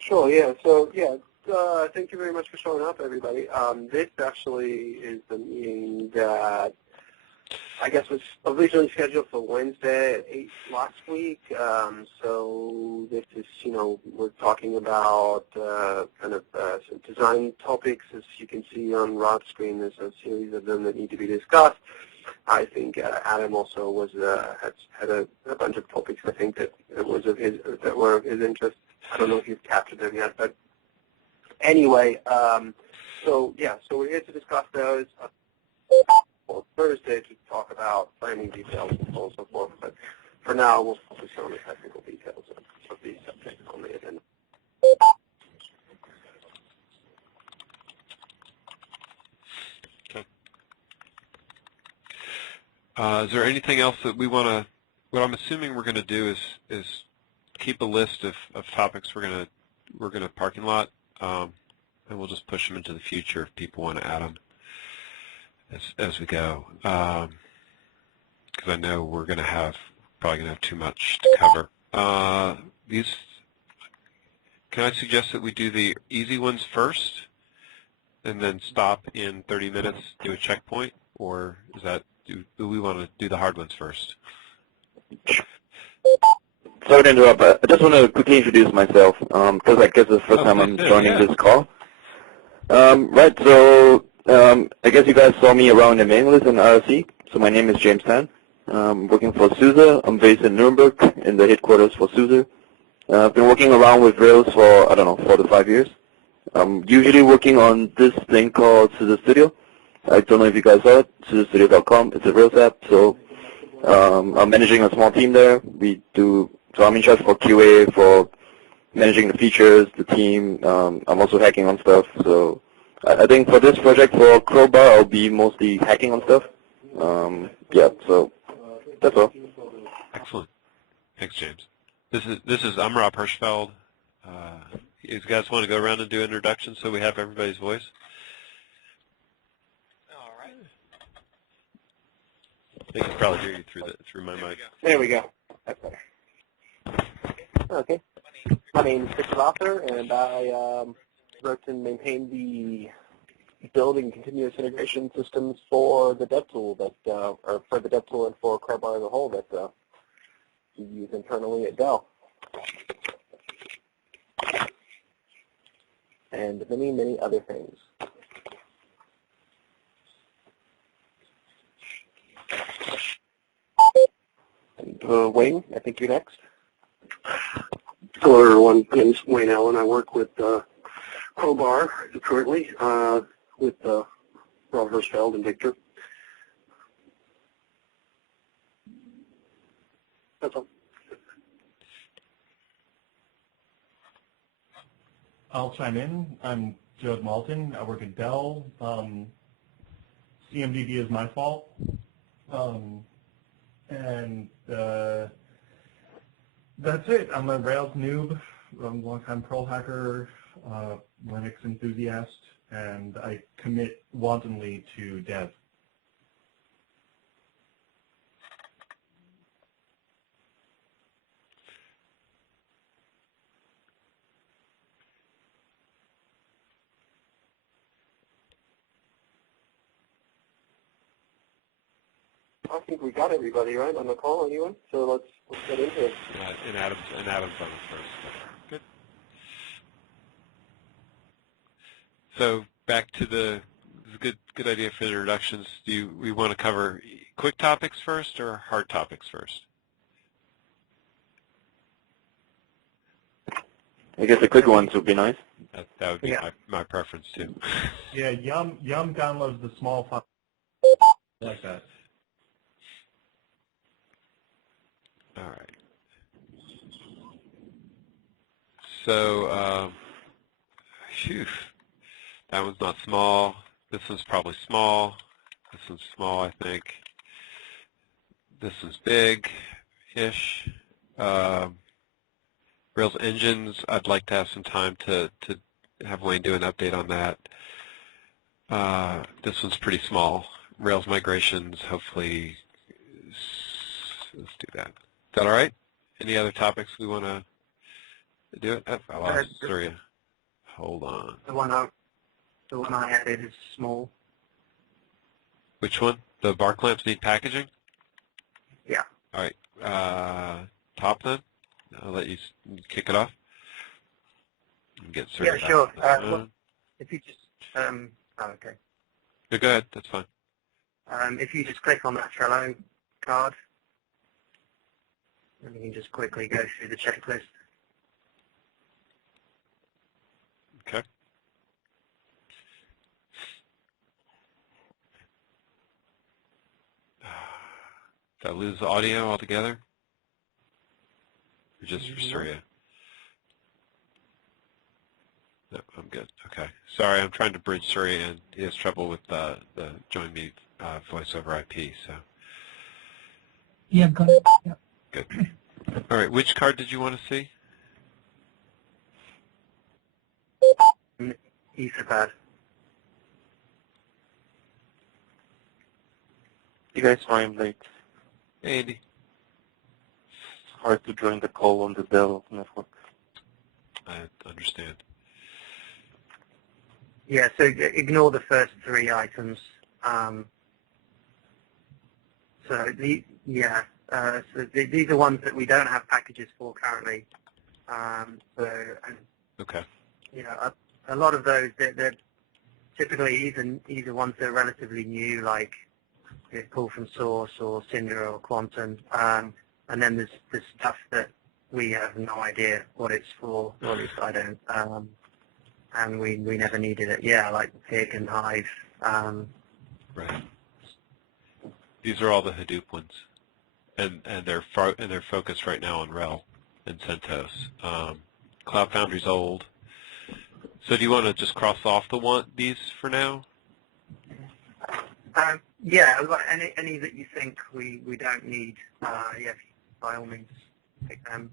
Sure, yeah. So, yeah, thank you very much for showing up, everybody. This actually is the meeting that I guess was originally scheduled for Wednesday at 8 last week. So this is, we're talking about some design topics. As you can see on Rob's screen, there's a series of them that need to be discussed. I think Adam also was had a bunch of topics. I think that were of his interest. I don't know if you've captured them yet, but anyway. So we're here to discuss those. Thursday to talk about planning details and so on and so forth. But for now, we'll focus on the technical details of these subjects on the agenda. Okay. Is there anything else that we want to? What I'm assuming we're going to do is keep a list of topics we're going to parking lot, and we'll just push them into the future if people want to add them as we go, because I know we're probably going to have too much to cover. Can I suggest that we do the easy ones first, and then stop in 30 minutes, do a checkpoint, or do we want to do the hard ones first? Sorry to interrupt, but I just want to quickly introduce myself, because I guess it's the first time I'm joining this call. Right, so I guess you guys saw me around the mailing list in RSC. So my name is James Tan. I'm working for SUSE. I'm based in Nuremberg, in the headquarters for SUSE. I've been working around with Rails for, 4 to 5 years. I'm usually working on this thing called SUSE Studio. I don't know if you guys saw it, SUSEstudio.com. It's a Rails app. So I'm managing a small team there. So I'm in charge for QA, for managing the features, the team. I'm also hacking on stuff. So I think for this project, for Crowbar, I'll be mostly hacking on stuff. So that's all. Excellent. Thanks, James. I'm Rob Hirschfeld. You guys want to go around and do introductions so we have everybody's voice? All right. They can probably hear you through my mic. There we go. That's better. Okay. My name is Victor Lother, and I wrote and maintained the building continuous integration systems for the DevTool or for the DevTool and for Crowbar as a whole that we use internally at Dell. And many, many other things. And, Wayne, I think you're next. Hello, everyone. My name is Wayne Allen. I work with Crowbar currently with Rob Hirschfeld and Victor. That's all. I'll chime in. I'm Judd Malton. I work at Dell. CMDB is my fault. That's it. I'm a Rails noob. I'm a longtime Perl hacker, Linux enthusiast, and I commit wantonly to dev. I think we got everybody right on the call. Anyone? So let's get into it. And Adam's on the first. Good. So back to the good idea for the introductions. Do we want to cover quick topics first or hard topics first? I guess the quick ones would be nice. That would be my preference too. Yeah, Yum downloads the small file like that. All right. So, that one's not small. This one's probably small. This one's small, I think. This one's big-ish. Rails engines, I'd like to have some time to have Wayne do an update on that. This one's pretty small. Rails migrations, hopefully, let's do that. Is that all right? Any other topics we want to Do it? Oh, I lost Surya. Hold on. The one I added is small. Which one? The bar clamps need packaging? Yeah. All right. Top then? I'll let you kick it off. And get Surya Yeah, sure. back. Well, if you just, okay. Yeah, go ahead. That's fine. If you just click on that Trello card, and you can just quickly go through the checklist. Okay. Did I lose the audio altogether? Or just for Surya? No, I'm good. Okay. Sorry, I'm trying to bridge Surya in. He has trouble with the join me voice over IP, so. Yeah, got it. Yeah. Good. All right, which card did you want to see? Etherpad. You guys, sorry I'm late. Hey, Andy. It's hard to join the call on the Dell network. I understand. Yeah, so ignore the first three items. These are ones that we don't have packages for currently. Okay. You know, a lot of those, they're typically either ones that are relatively new, like pull from source or Cinder or Quantum, and then there's stuff that we have no idea what it's for, or at least I don't, and we never needed it. Yeah, like Pig and Hive. Right. These are all the Hadoop ones, and they're focused right now on RHEL and CentOS. Cloud Foundry's old. So do you want to just cross off these for now? Yeah, any that you think we don't need, yeah, by all means, pick them.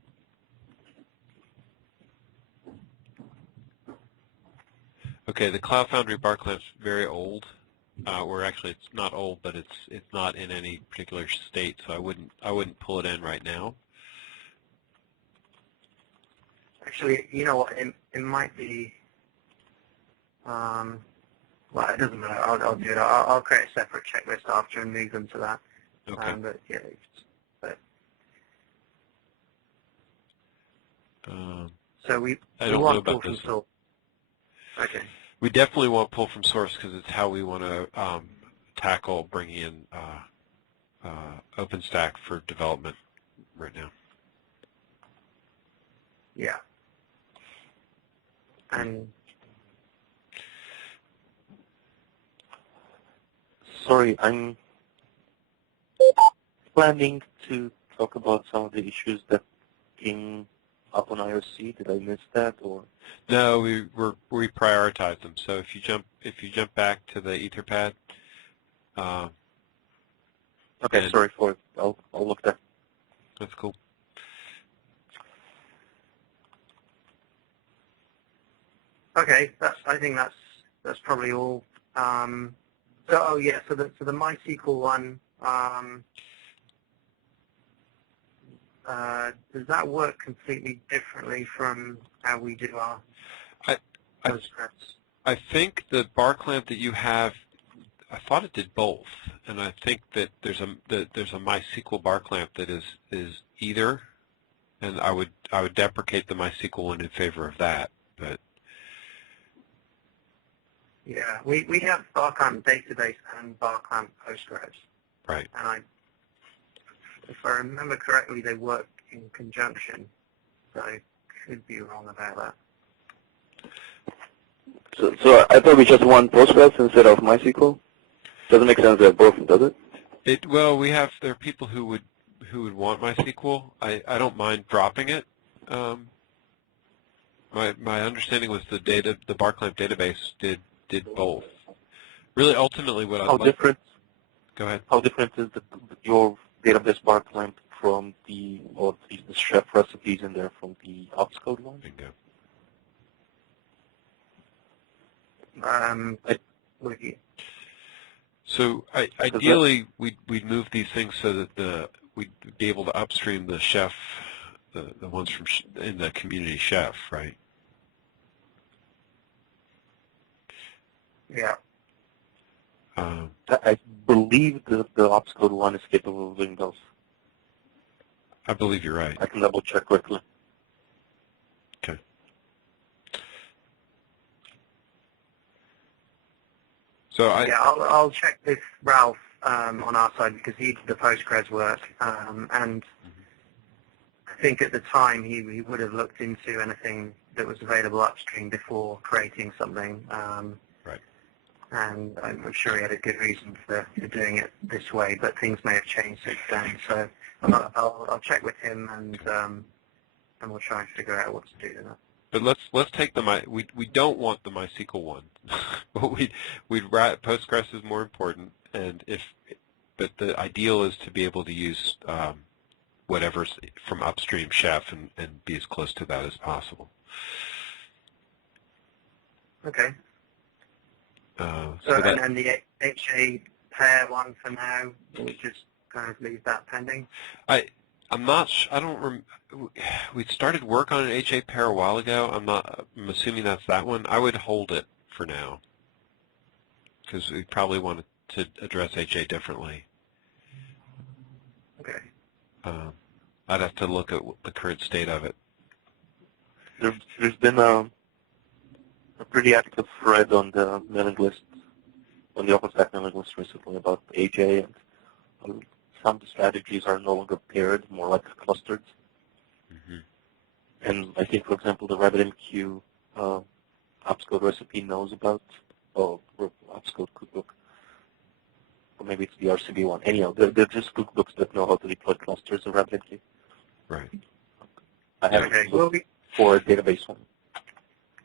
Okay, the Cloud Foundry bar clamp's very old. Or actually, it's not old, but it's not in any particular state, so I wouldn't pull it in right now. Actually, you know what? It might be. Well, it doesn't matter. I'll do it. I'll create a separate checklist after and move them to that. Okay. But yeah, so we want pull from source. Okay. We definitely want pull from source because it's how we want to tackle bringing in OpenStack for development right now. Yeah. And Sorry, I'm planning to talk about some of the issues that came up on IRC. Did I miss that, or? No, we prioritize them. So if you jump back to the Etherpad. Okay, sorry for it. I'll look there. That's cool. okay, I think that's probably all. So the MySQL one. Does that work completely differently from how we do our Postgres? I think the bar clamp that you have, I thought it did both, and I think that there's a MySQL bar clamp that is either, and I would deprecate the MySQL one in favor of that, but. Yeah, we have bar clamp database and bar clamp Postgres. Right. And if I remember correctly, they work in conjunction, so I could be wrong about that. So I thought we just want Postgres instead of MySQL. Doesn't make sense that both, does it? Well, there are people who would want MySQL. I don't mind dropping it. My understanding was the bar clamp database did both. Really, ultimately, what I'd like. Go ahead. How different is your database bar clamp from the chef recipes in there from the Oxcode one? Bingo. So ideally, we'd move these things so that we'd be able to upstream the chef the ones from in the community chef, right? Yeah. I believe the ops code one is capable of doing those. I believe you're right. I can double check quickly. Okay. So I'll check with Ralph on our side because he did the Postgres work, and I think at the time he would have looked into anything that was available upstream before creating something. Right. And I'm sure he had a good reason for doing it this way, but things may have changed since then. So I'll check with him and we'll try and figure out what to do to that. But let's take the we don't want the MySQL one. But Postgres is more important, and but the ideal is to be able to use whatever's from upstream chef and be as close to that as possible. Okay. So and the HA pair one for now, we'll just kind of leave that pending. I'm not. I don't. We started work on an HA pair a while ago. I'm assuming that's that one. I would hold it for now because we probably want to address HA differently. Okay. I'd have to look at the current state of it. There's been a pretty active thread on the mailing list, on the OpenStack mailing list recently about HA, and some of the strategies are no longer paired, more like clustered. Mm-hmm. And I think, for example, the RabbitMQ ops code recipe knows about, ops code cookbook, or maybe it's the RCB one. Anyhow, they're just cookbooks that know how to deploy clusters of RabbitMQ. Right. I haven't looked for a database one.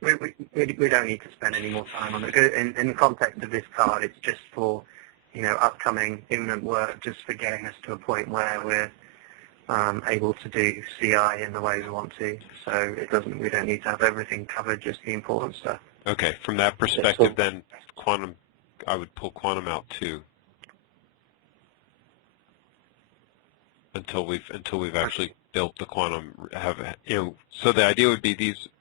We don't need to spend any more time on it. In the context of this card, it's just for, upcoming imminent work, just for getting us to a point where we're able to do CI in the way we want to. So we don't need to have everything covered, just the important stuff. Okay. From that perspective, then Quantum, I would pull Quantum out too. Until we've actually built the Quantum, so the idea would be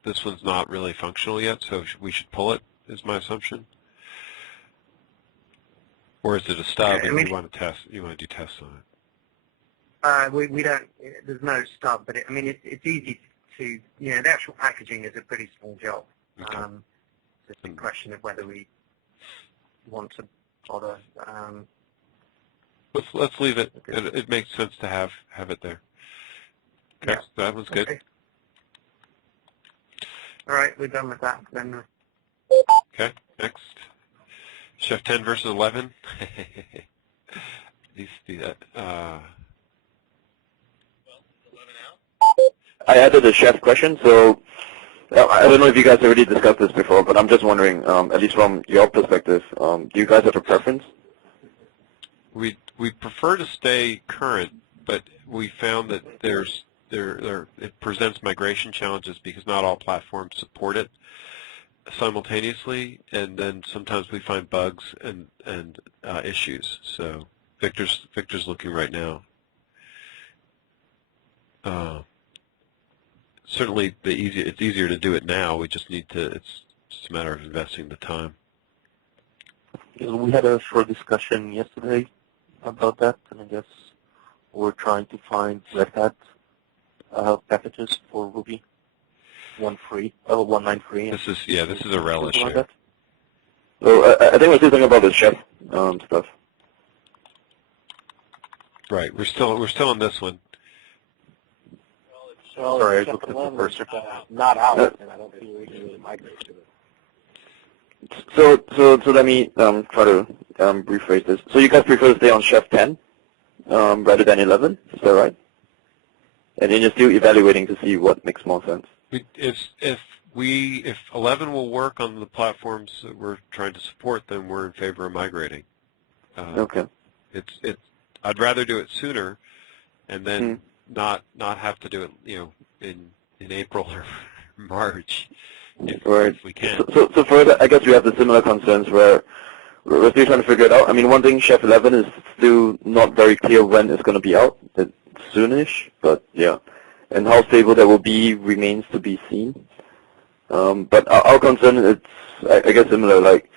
this one's not really functional yet, so we should pull it, is my assumption. Or is it a stub and you want to do tests on it? We don't. There's no stub, but it's easy to. The actual packaging is a pretty small job. Okay. It's a question of whether we want to bother. Let's leave it. It makes sense to have it there. Okay, so that one's good. Okay. All right, we're done with that then. Okay, next. Chef 10 versus 11. I added a chef question, so I don't know if you guys already discussed this before, but I'm just wondering, at least from your perspective, do you guys have a preference? We prefer to stay current, but we found that it presents migration challenges because not all platforms support it simultaneously, and then sometimes we find bugs and issues. So Victor's looking right now. Certainly, it's easier to do it now. We just need to. It's just a matter of investing the time. We had a short discussion yesterday about that, and I guess we're trying to find Red Hat packages for Ruby 1.9.3. This is a rel issue. Like So I think we're still talking about the chef stuff. Right, we're still on this one. Well, sorry, I Chef looked at the 11 first. is, not out, and I don't think we can really migrate to it. So let me try to rephrase this. So you guys prefer to stay on Chef 10 rather than 11, is that right? And then you're still evaluating to see what makes more sense. If 11 will work on the platforms that we're trying to support, then we're in favor of migrating. Okay. I'd rather do it sooner, and then not have to do it, in April or March, if we can. So for that, I guess we have the similar concerns where we're still trying to figure it out. I mean, one thing, Chef 11 is still not very clear when it's going to be out. It's soonish, but yeah. and how stable that will be remains to be seen. But our concern is, I guess, similar. Like,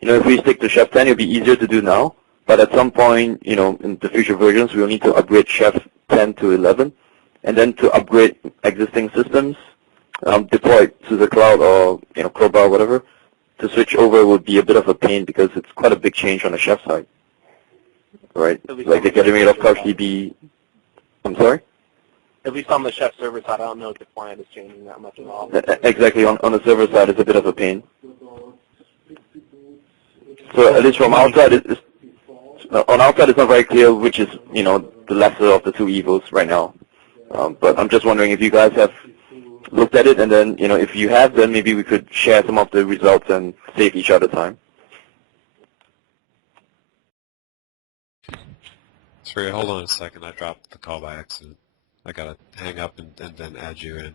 if we stick to Chef 10, it'll be easier to do now. But at some point, in the future versions, we'll need to upgrade Chef 10 to 11, and then to upgrade existing systems, deploy it to the cloud or Crowbar, whatever. To switch over would be a bit of a pain because it's quite a big change on the Chef side, right? Like they're getting rid of CouchDB. I'm sorry? At least on the Chef server side, I don't know if the client is changing that much at all. Exactly. On the server side, it's a bit of a pain. So at least from our side, on our side, it's not very clear which is, the lesser of the two evils right now. But I'm just wondering if you guys have looked at it, and then, if you have, then maybe we could share some of the results and save each other time. Sorry, hold on a second. I dropped the call by accident. I got to hang up and then add you in.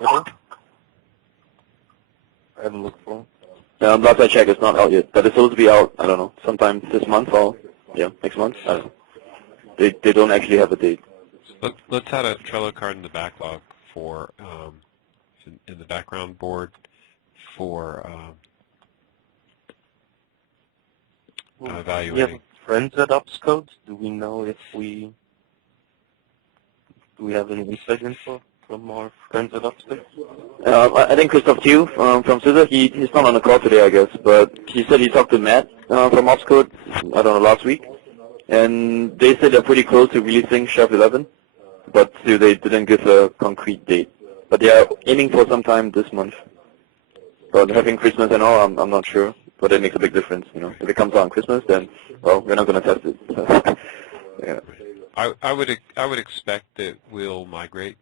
Okay. I haven't looked for it. Last I checked, it's not out yet, but it's supposed to be out, I don't know, sometime this month or, next month. I don't know. They don't actually have a date. Let's add a Trello card in the backlog for, in the background board for evaluating. We have friends at Upscode. Do we know if do we have any inside info from our friends at Upscode? I think Christoph Tew from SISA, he's not on the call today, I guess, but he said he talked to Matt from Upscode, I don't know, last week, and they said they're pretty close to releasing Chef 11, but still they didn't give a concrete date. But they are aiming for sometime this month. But having Christmas and all, I'm not sure, but it makes a big difference, If it comes out on Christmas, then, well, we're not going to test it. Yeah. I would expect that we'll migrate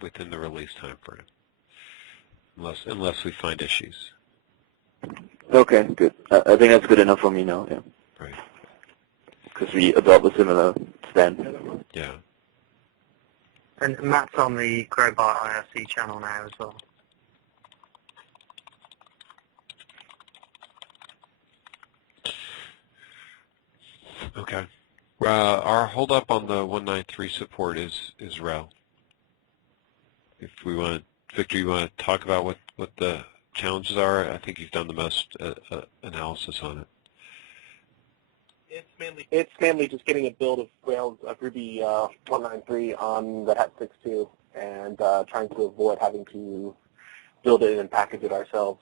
within the release time frame, unless we find issues. Okay, good. I think that's good enough for me now, yeah. Right. Because we adopt a similar stand. Yeah. And Matt's on the Crowbar IRC channel now as well. Okay. Our holdup on the 193 support is RHEL. If we want, Victor, you want to talk about what the challenges are? I think you've done the most analysis on it. It's mainly just getting a build of Rails of Ruby 193 on the Hat 6.2 and trying to avoid having to build it and package it ourselves.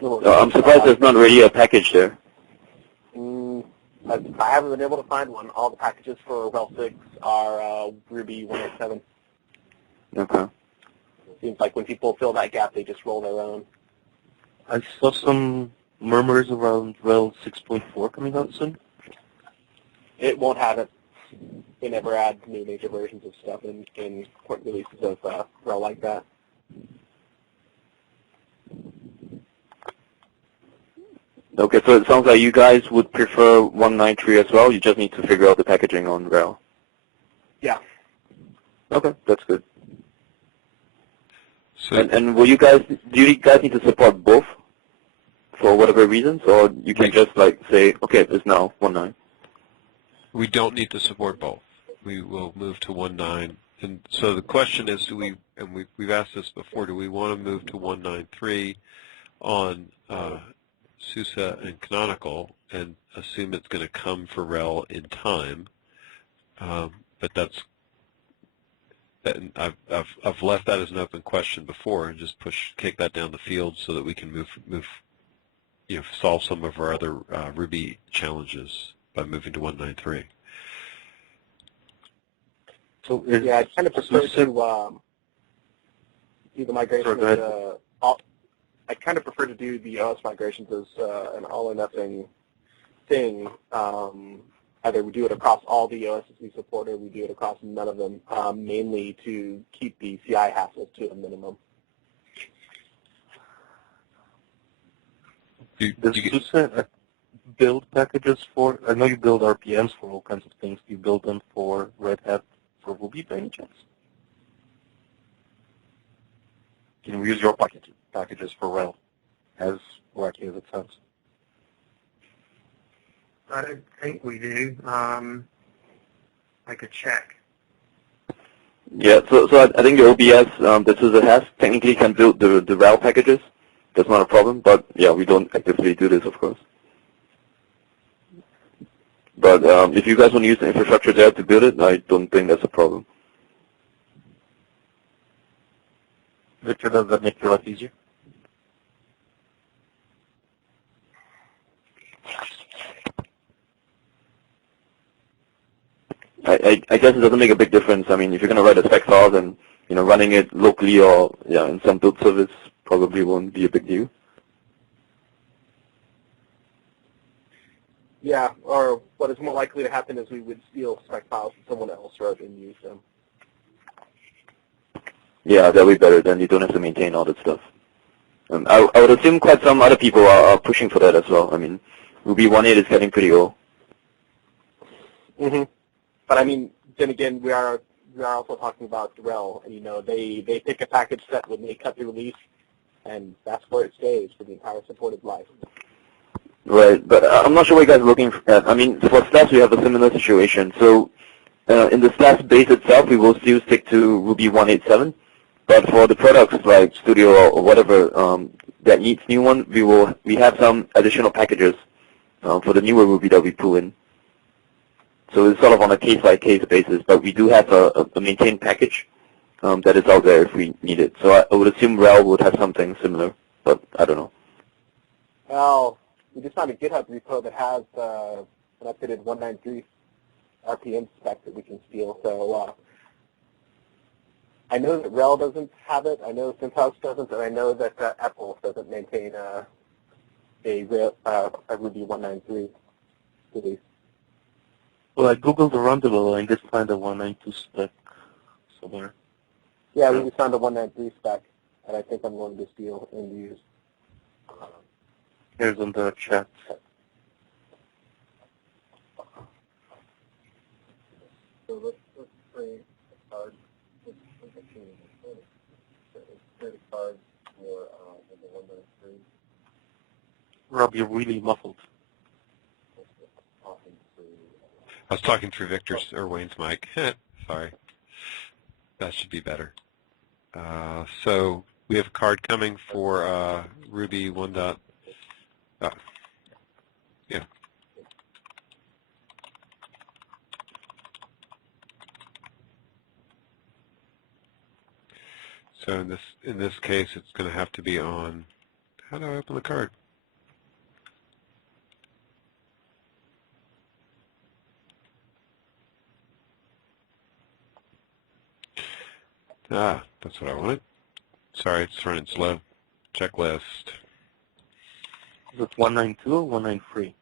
I'm surprised there's not really a package there. I haven't been able to find one. All the packages for Rails 6 are Ruby 187. Okay. Seems like when people fill that gap, they just roll their own. I saw some murmurs around Rails 6.4 coming out soon. It won't have it. They never add new major versions of stuff in quick releases of Rails like that. Okay, so it sounds like you guys would prefer 193 as well. You just need to figure out the packaging on RHEL. Yeah. Okay, that's good. So, and will do you guys need to support both for whatever reasons, or you can just like say, okay, it's now 1.9? we don't need to support both. We will move to 1.9. And so the question is, we've asked this before, do we want to move to 193 on SUSE and Canonical and assume it's going to come for RHEL in time? But I've left that as an open question before and just kick that down the field so that we can move solve some of our other Ruby challenges by moving to 193. So yeah, I kind of prefer to do the migration I kind of prefer to do the OS migrations as an all or nothing thing. Either we do it across all the OSs we support or we do it across none of them, mainly to keep the CI hassles to a minimum. Does SUSE build packages for, I know you build RPMs for all kinds of things. Do you build them for Red Hat for Ruby by any chance? Can we use your packages for RHEL, as wacky as it sounds? I don't think we do. I could check. Yeah, so I think the OBS that SUSE has technically can build the RHEL packages. That's not a problem, but yeah, we don't actively do this, of course. But if you guys want to use the infrastructure there to build it, I don't think that's a problem. Victor, does that make your life easier? I guess it doesn't make a big difference. I mean, if you're going to write a spec file, then running it locally or in some build service probably won't be a big deal. Yeah, or what is more likely to happen is we would steal spec files from someone else rather than use them. Yeah, that would be better. Then you don't have to maintain all that stuff. I would assume quite some other people are pushing for that as well. I mean, Ruby 1.8 is getting pretty old. Mm-hmm. But I mean, then again, we are also talking about RHEL, and they pick a package set when they cut the release, and that's where it stays for the entire supported life. Right, but I'm not sure what you guys are looking at. I mean, for SLAS, we have a similar situation. So in the SLAS base itself, we will still stick to Ruby 1.8.7. But for the products like Studio or whatever that needs new one, we have some additional packages for the newer Ruby that we pull in. So it's sort of on a case-by-case basis, but we do have a maintained package that is out there if we need it. So I would assume RHEL would have something similar, but I don't know. Well, we just found a GitHub repo that has an updated 193 RPM spec that we can steal. So I know that RHEL doesn't have it. I know CentOS doesn't, and I know that Apple doesn't maintain a Ruby 193 release. Well, I googled around a little and I did find a 192 spec somewhere. Yeah, we just found a 193 spec, and I think I'm going to steal and use. Here's on the chat. So let's create a card. Create a card for the 193. Rob, you're really muffled. I was talking through Victor's or Wayne's mic. Sorry. That should be better. So we have a card coming for Ruby 1. Yeah. So in this case, it's going to have to be on. How do I open the card? Ah, that's what I wanted. Sorry, it's running slow. Checklist. Is it 192 or 193?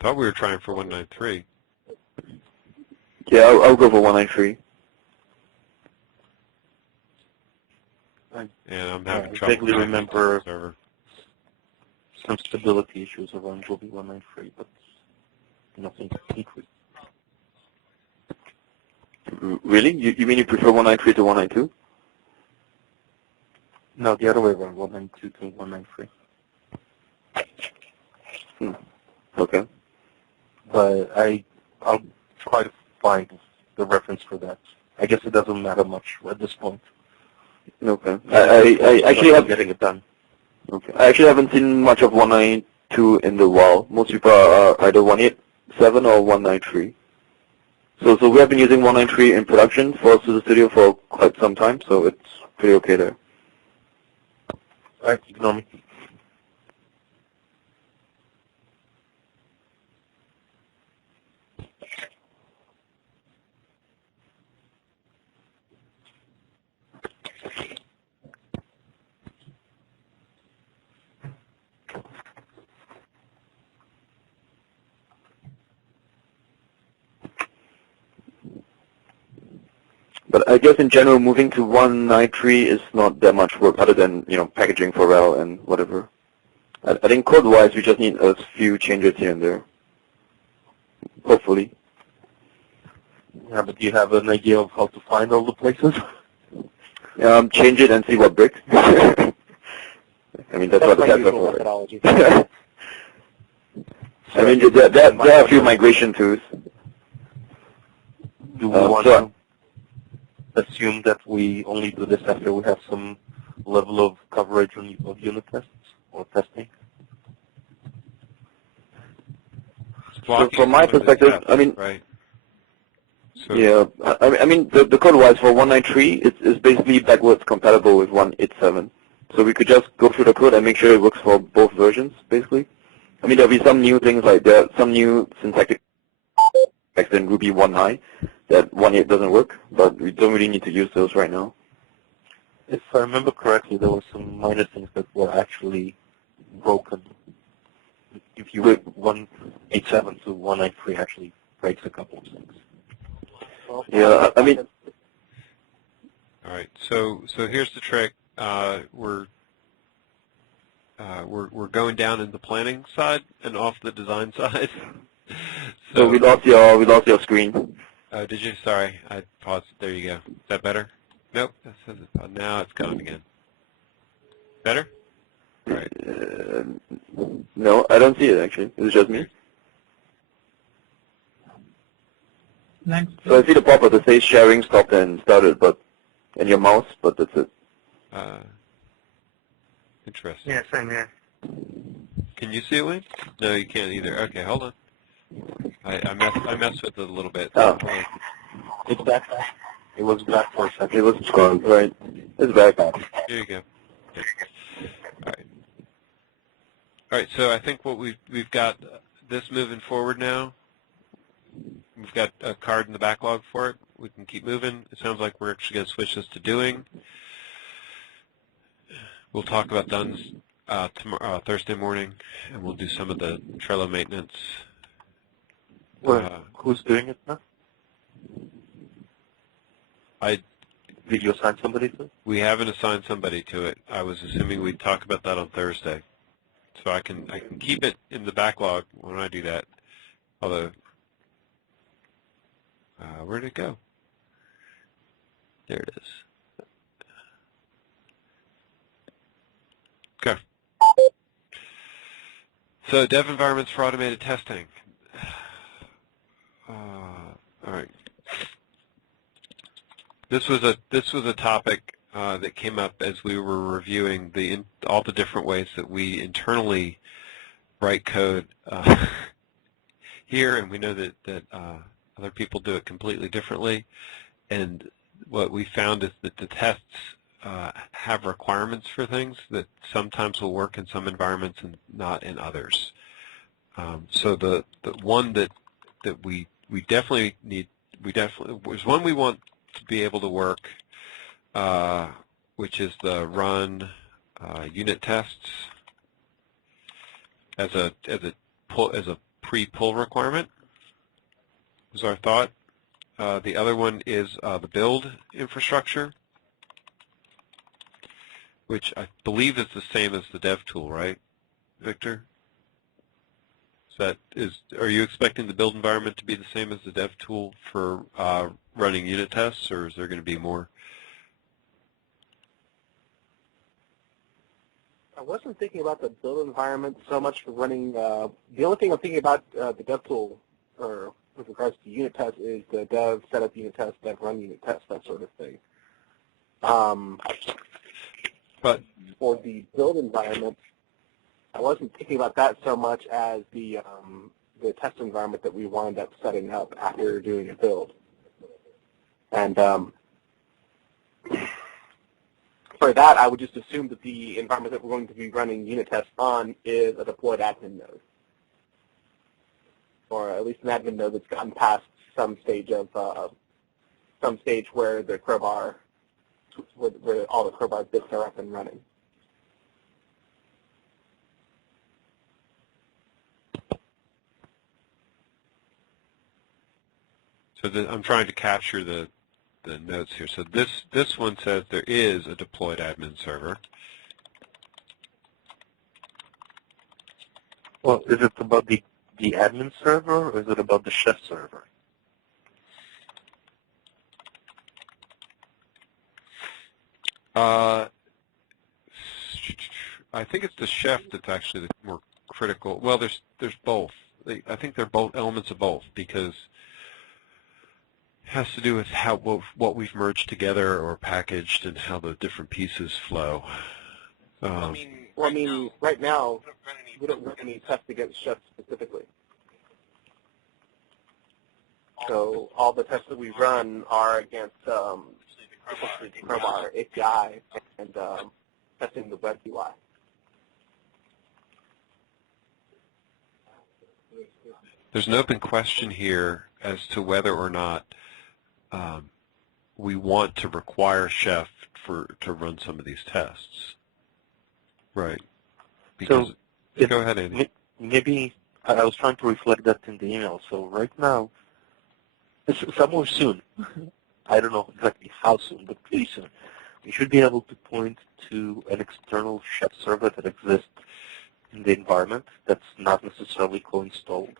Thought we were trying for 193. Yeah, I'll go for 193. And I'm having I trouble. vaguely remember. Server. some stability issues around Ruby 193, but nothing concrete. Really? You mean you prefer 193 to 192? No, the other way around, 192 to 193. Okay. But I'll try to find the reference for that. I guess it doesn't matter much at this point. Okay. I actually have getting it done. Okay. I actually haven't seen much of 192 in the wild. Most people are either 187 or 193. So we have been using 193 in production for Suzy Studio for quite some time, so it's pretty okay there. All right, ignore me. But I guess in general, moving to 193 is not that much work other than, packaging for RHEL and whatever. I think code-wise, we just need a few changes here and there. Hopefully. Yeah, but do you have an idea of how to find all the places? Change it and see what breaks. I mean, that's what the tests are for. Methodology. I mean, there are a few migration tools. Do we want to assume that we only do this after we have some level of coverage of unit tests or testing? So from my perspective, I mean, right. So, yeah, I mean, the code-wise for 193 is basically backwards compatible with 187. So we could just go through the code and make sure it works for both versions, basically. I mean, there'll be some new things like some new syntactic text in Ruby 1.9 that 1.8 doesn't work, but we don't really need to use those right now. If I remember correctly, there were some minor things that were actually broken. If you went 187 to 193, actually breaks a couple of things. Yeah, I mean. All right. So here's the trick. We're going down in the planning side and off the design side. So we lost your screen. Did you? Sorry, I paused. There you go. Is that better? Nope. That says it. Now it's gone again. Better? All right. No, I don't see it actually. It's just me. Thanks. So I see the pop-up that says sharing stopped and started, and your mouse, but that's it. Interesting. Yeah, same here. Can you see it, Wayne? No, you can't either. Okay, hold on. I messed with it a little bit. Oh. It's back. It was back for a second. It was gone, right? It's back. Here you go. Yeah. All right. All right. So I think what we've got this moving forward now. We've got a card in the backlog for it. We can keep moving. It sounds like we're actually going to switch this to doing. We'll talk about done's tomorrow, Thursday morning, and we'll do some of the Trello maintenance. Who's doing it now? Did you assign somebody to it? We haven't assigned somebody to it. I was assuming we'd talk about that on Thursday. So I can keep it in the backlog when I do that. Although, where did it go? There it is. Okay. So dev environments for automated testing. All right. This was a topic that came up as we were reviewing all the different ways that we internally write code here, and we know that other people do it completely differently. And what we found is that the tests have requirements for things that sometimes will work in some environments and not in others. So the one that we definitely need, there's one we want to be able to work, which is the run unit tests as a pre-pull requirement, is our thought. The other one is the build infrastructure, which I believe is the same as the dev tool, right? Victor? Are you expecting the build environment to be the same as the dev tool for running unit tests, or is there going to be more? I wasn't thinking about the build environment so much for running. The only thing I'm thinking about the dev tool, or with regards to unit tests, is the dev setup unit test, dev run unit test, that sort of thing. But for the build environment, I wasn't thinking about that so much as the test environment that we wound up setting up after doing a build. And for that, I would just assume that the environment that we're going to be running unit tests on is a deployed admin node, or at least an admin node that's gotten past some stage where the Crowbar, where all the Crowbar bits are up and running. So I'm trying to capture the notes here. So this one says there is a deployed admin server. Well, is it about the admin server, or is it about the chef server? I think it's the chef that's actually the more critical. Well, there's both. I think they're both elements of both, because it has to do with what we've merged together or packaged and how the different pieces flow. I mean, right now, we don't run any tests against chefs specifically. So all the tests that we run are against essentially the Crowbar API and testing the web UI. There's an open question here as to whether or not we want to require Chef to run some of these tests. Right. Because, so go ahead, Andy. Maybe I was trying to reflect that in the email. So right now, somewhere soon, I don't know exactly how soon, but pretty soon, we should be able to point to an external Chef server that exists in the environment that's not necessarily co-installed.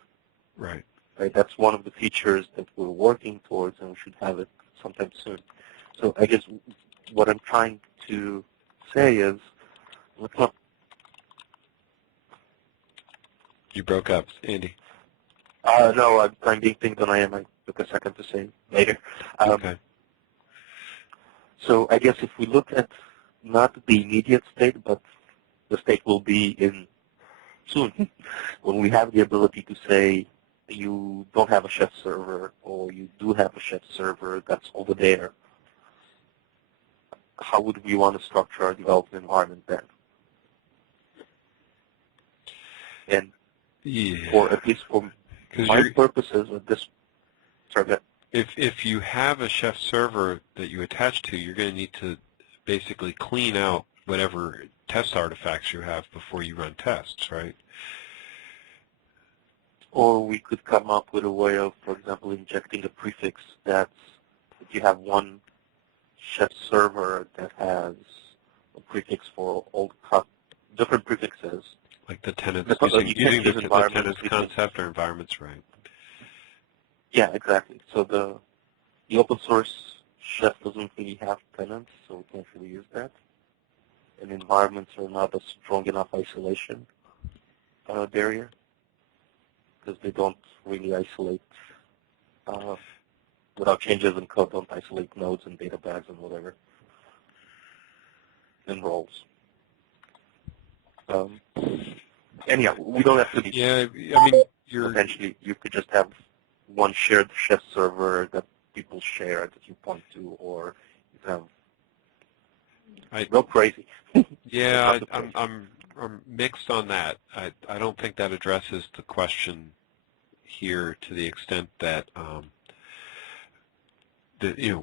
Right. Right. That's one of the features that we're working towards, and we should have it sometime soon. So I guess what I'm trying to say is, let's not. You broke up, Andy. No, I'm being pinged on IM. I took a second to say later. Okay. So I guess if we look at not the immediate state, but the state will be in soon, when we have the ability to say you don't have a Chef server, or you do have a Chef server that's over there, how would we want to structure our development environment then? And or at least for my purposes of this, if you have a Chef server that you attach to, you're going to need to basically clean out whatever test artifacts you have before you run tests, right? Or we could come up with a way of, for example, injecting a prefix that you have one Chef server that has a prefix for all different prefixes. Like the tenants, using the tenants concept or environments, right? Yeah, exactly. So the open source Chef doesn't really have tenants, so we can't really use that. And environments are not a strong enough isolation barrier, because they don't really isolate, without changes in code, don't isolate nodes and data bags and whatever, and roles. Anyhow, we don't have to be. Yeah, I mean, potentially you could just have one shared Chef server that people share that you point to, or you have. Go crazy. Yeah, I'm mixed on that. I don't think that addresses the question here to the extent that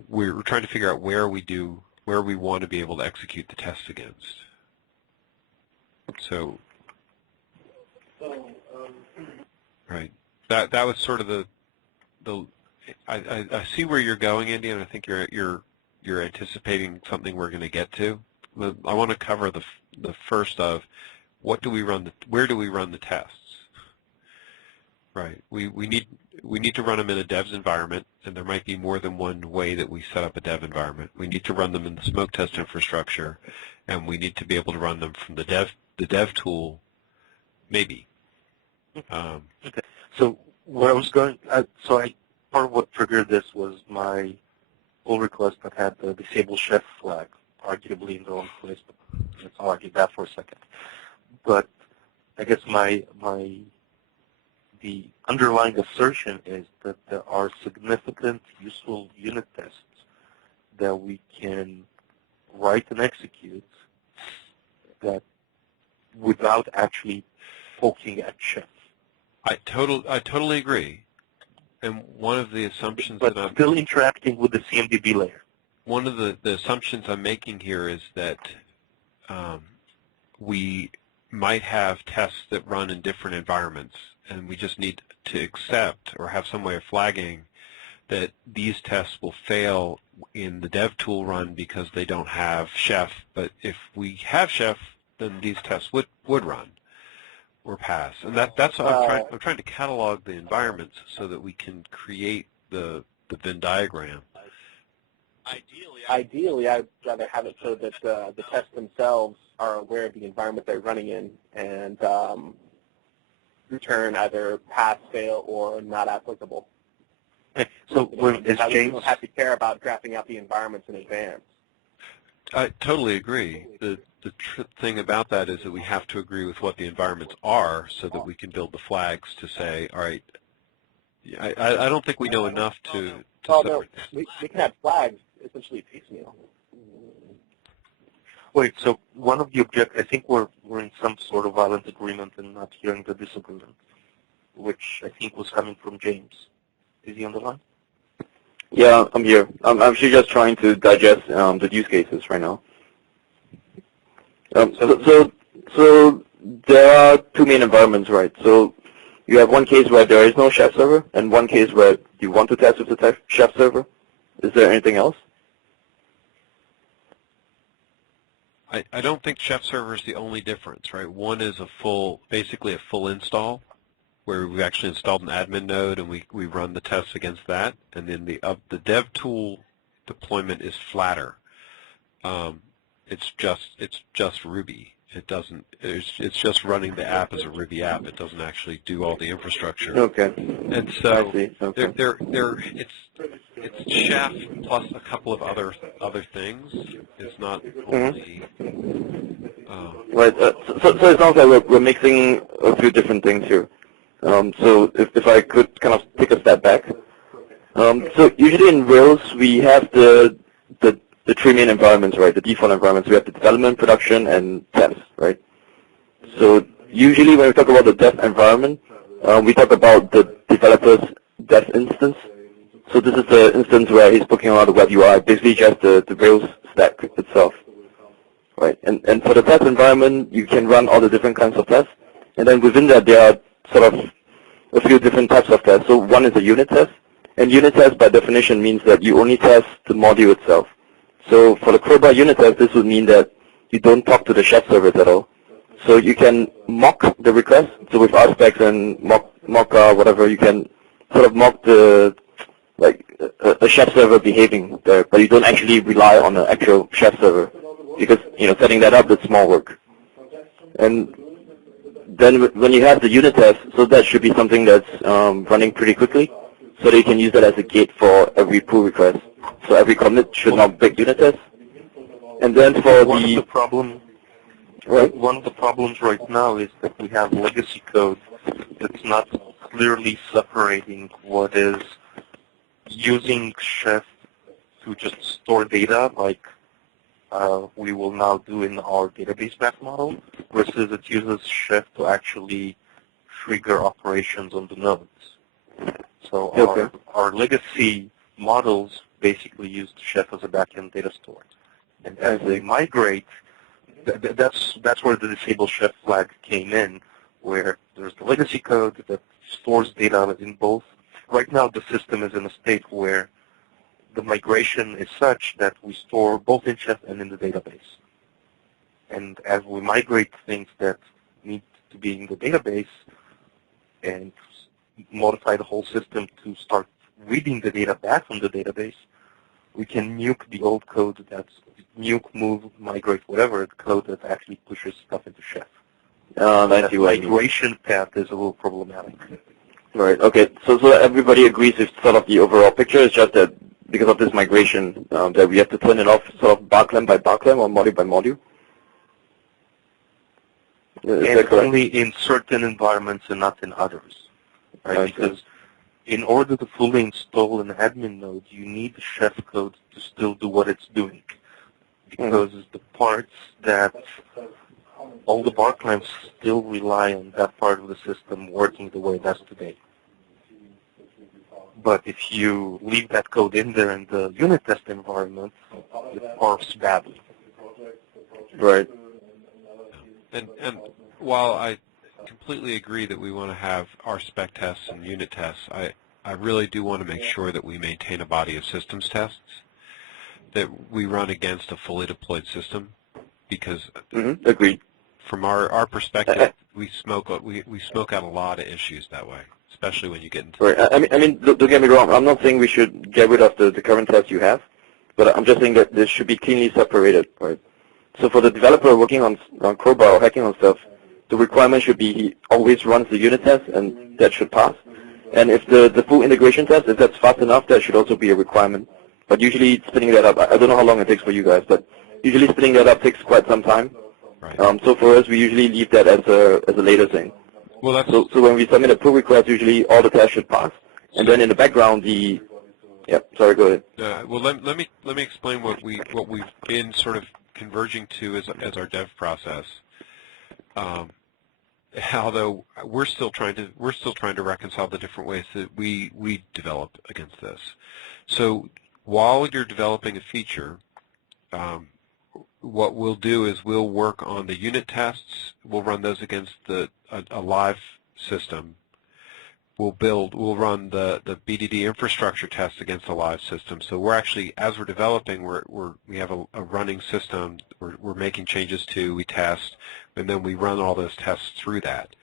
we're trying to figure out where we want to be able to execute the tests against. So, right. That was sort of the I see where you're going, Andy, and I think you're anticipating something we're going to get to. I want to cover the first of where do we run the tests? Right. We need to run them in a dev's environment, and there might be more than one way that we set up a dev environment. We need to run them in the smoke test infrastructure, and we need to be able to run them from the dev tool, maybe. Okay. So what I was going, part of what triggered this was my pull request that had the disable chef flag, arguably in the wrong place, but let's argue that for a second. But I guess the underlying assertion is that there are significant useful unit tests that we can write and execute that without actually poking at chef. I totally agree. And one of the assumptions but that I'm still interacting with the CMDB layer. One of the assumptions I'm making here is that we might have tests that run in different environments, and we just need to accept or have some way of flagging that these tests will fail in the dev tool run because they don't have chef. But if we have chef, then these tests would run or pass. And that's what I'm trying to catalog the environments so that we can create the Venn diagram. Ideally, I'd rather have it so that the tests themselves are aware of the environment they're running in and return either pass, fail, or not applicable. So is James James don't have to care about drafting out the environments in advance. I totally agree. The thing about that is that we have to agree with what the environments are so that we can build the flags to say, all right, I don't think we know enough to separate this. We can have flags essentially piecemeal. Wait, so one of the I think we're in some sort of violent agreement and not hearing the disagreement, which I think was coming from James. Is he on the line? Yeah, I'm here. I'm actually just trying to digest the use cases right now. So there are two main environments, right? So you have one case where there is no chef server, and one case where you want to test with the chef server. Is there anything else? I don't think chef server is the only difference, right? One is basically a full install, where we've actually installed an admin node and we run the tests against that, and then the dev tool deployment is flatter. It's just Ruby. It's just running the app as a Ruby app. It doesn't actually do all the infrastructure. Okay. And so Okay. it's chef plus a couple of other things. It's not only. Right. So it sounds like we're mixing a few different things here. So if I could kind of take a step back. So usually in Rails we have the three main environments, right? The default environments. We have the development, production, and test, right? So usually when we talk about the dev environment, we talk about the developer's dev instance. So this is the instance where he's poking around the web UI, basically just the Rails stack itself, right? And for the test environment, you can run all the different kinds of tests. And then within that, there are sort of a few different types of tests. So one is a unit test. And unit test, by definition, means that you only test the module itself. So for the Crowbar unit test, this would mean that you don't talk to the chef service at all. So you can mock the request. So with RSpecs and mock whatever, you can sort of mock the a chef server behaving there, but you don't actually rely on an actual chef server because setting that up is small work. And then when you have the unit test, so that should be something that's running pretty quickly, so that you can use that as a gate for every pull request. So every commit should not break unit test. And then for one of the problems right now is that we have legacy code that's not clearly separating what is using Chef to just store data like we will now do in our database map model versus it uses Chef to actually trigger operations on the nodes. So our legacy models basically use Chef as a backend data store. And as they migrate, that's where the disable Chef flag came in, where there's the legacy code that stores data in both. Right now, the system is in a state where the migration is such that we store both in Chef and in the database. And as we migrate things that to be in the database and modify the whole system to start reading the data back from the database, we can nuke the old code that's nuke, move, migrate, whatever, the code that actually pushes stuff into Chef. That migration path is a little problematic. Right. Okay. So everybody agrees with sort of the overall picture. It's just that because of this migration, that we have to turn it off sort of barclamp by barclamp or module by module. And only in certain environments and not in others, right? Okay. Because in order to fully install an admin node, you need the Chef code to still do what it's doing. Because the parts that all the bar clamps still rely on that part of the system working the way it does today. But if you leave that code in there in the unit test environment, it parse badly. Right. And while I completely agree that we want to have our spec tests and unit tests, I really do want to make sure that we maintain a body of systems tests that we run against a fully deployed system, because agreed. From our perspective, we smoke out a lot of issues that way, especially when you get into. Right. I mean, don't get me wrong. I'm not saying we should get rid of the current tests you have, but I'm just saying that this should be cleanly separated, right? So for the developer working on Crowbar or hacking on stuff, the requirement should be he always runs the unit test, and that should pass. And if the full integration test, if that's fast enough, that should also be a requirement. But usually spinning that up, I don't know how long it takes for you guys, but usually spinning that up takes quite some time. Right. So for us, we usually leave that as a later thing. Well, that's so when we submit a pull request, usually all the tests should pass, and then in the background, sorry, go ahead. well, let me explain what we've been sort of converging to as our dev process. Although we're still trying to reconcile the different ways that we develop against this. So while you're developing a feature, what we'll do is we'll work on the unit tests. We'll run those against a live system. We'll run the BDD infrastructure tests against a live system. So we're actually, as we're developing, we have a running system. We're making changes to, we test, and then we run all those tests through that.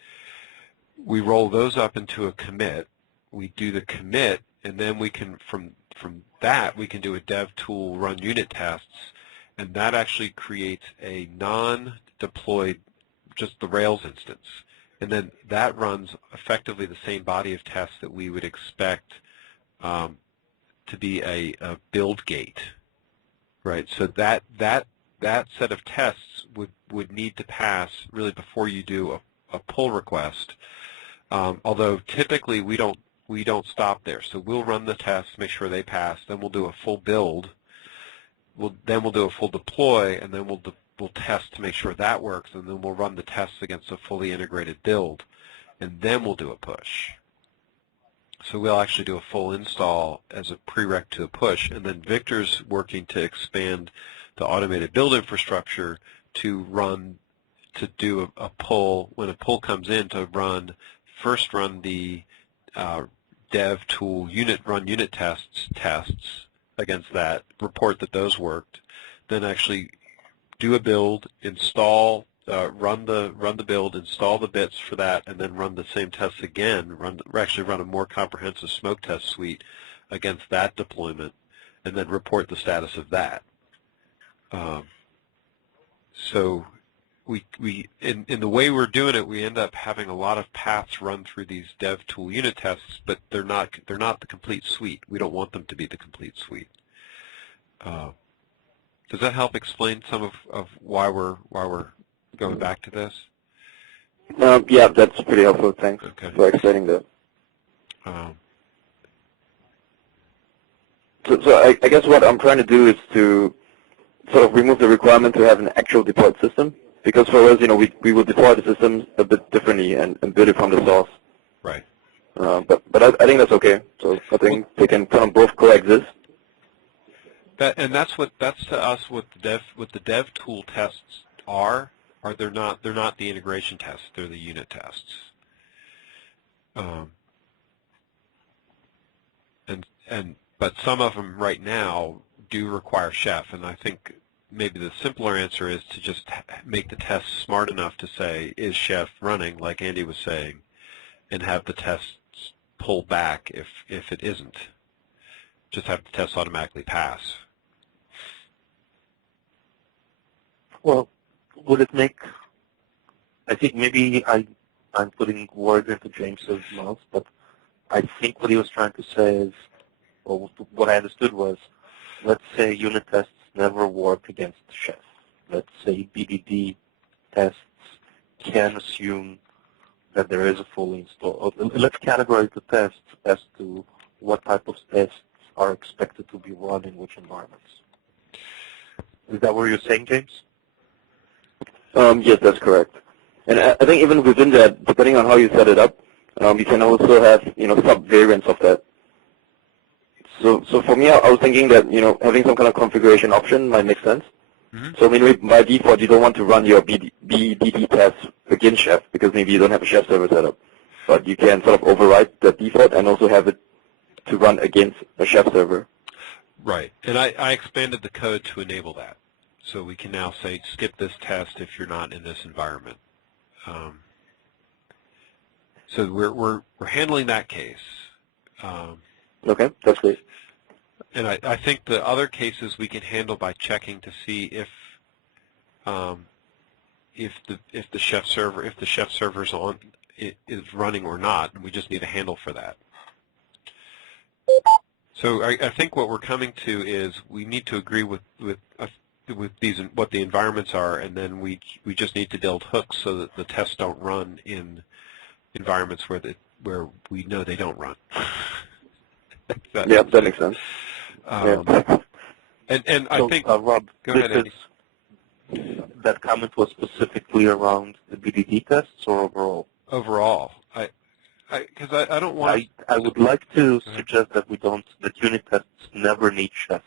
We roll those up into a commit. We do the commit, and then we can from that we can do a dev tool run unit tests, and that actually creates a non-deployed, just the Rails instance. And then that runs effectively the same body of tests that we would expect to be a build gate, right? So that set of tests would need to pass really before you do a pull request. Although typically we don't stop there. So we'll run the tests, make sure they pass, then we'll do a full build. Then we'll do a full deploy, and then we'll test to make sure that works, and then we'll run the tests against a fully integrated build, and then we'll do a push. So we'll actually do a full install as a prereq to a push, and then Victor's working to expand the automated build infrastructure to do a pull. When a pull comes in, to first run the dev tool run unit tests against that, report that those worked, then actually do a build, install, run the build, install the bits for that, and then run the same tests again. Actually run a more comprehensive smoke test suite against that deployment, and then report the status of that. So in the way we're doing it, we end up having a lot of paths run through these dev tool unit tests, but they're not the complete suite. We don't want them to be the complete suite. Does that help explain some of why we're going back to this? Yeah, that's pretty helpful. Thanks for explaining that. So I guess what I'm trying to do is to sort of remove the requirement to have an actual deployed system, because for us, we will deploy the system a bit differently and build it from the source. Right. But I think that's okay. So I think they can kind of both coexist. That's to us what the dev tool tests are they're not the integration tests, they're the unit tests. But some of them right now do require Chef, and I think maybe the simpler answer is to just make the test smart enough to say, is Chef running, like Andy was saying, and have the tests pull back if it isn't. Just have the test automatically pass. Well, would it make, I think maybe I'm putting words into James's mouth, but I think what he was trying to say is, or what I understood was, let's say unit tests never work against Chef. Let's say BDD tests can assume that there is a full install. Let's categorize the tests as to what type of tests are expected to be run in which environments. Is that what you're saying, James? Yes, that's correct. And I think even within that, depending on how you set it up, you can also have, sub-variants of that. So for me, I was thinking that, having some kind of configuration option might make sense. Mm-hmm. So, by default, you don't want to run your BDD tests against Chef because maybe you don't have a Chef server set up. But you can sort of override the default and also have it to run against a Chef server. Right. And I expanded the code to enable that. So we can now say, skip this test if you're not in this environment. So we're handling that case. Okay, that's great. And I think the other cases we can handle by checking to see if the Chef server's on is running or not, and we just need a handle for that. So I think what we're coming to is we need to agree with these what the environments are, and then we just need to build hooks so that the tests don't run in environments where we know they don't run. Yeah, that makes sense. And I think Rob, go ahead, Andy. That comment was specifically around the BDD tests or overall? Overall, because I don't want. I would like to suggest that that unit tests never need Chef.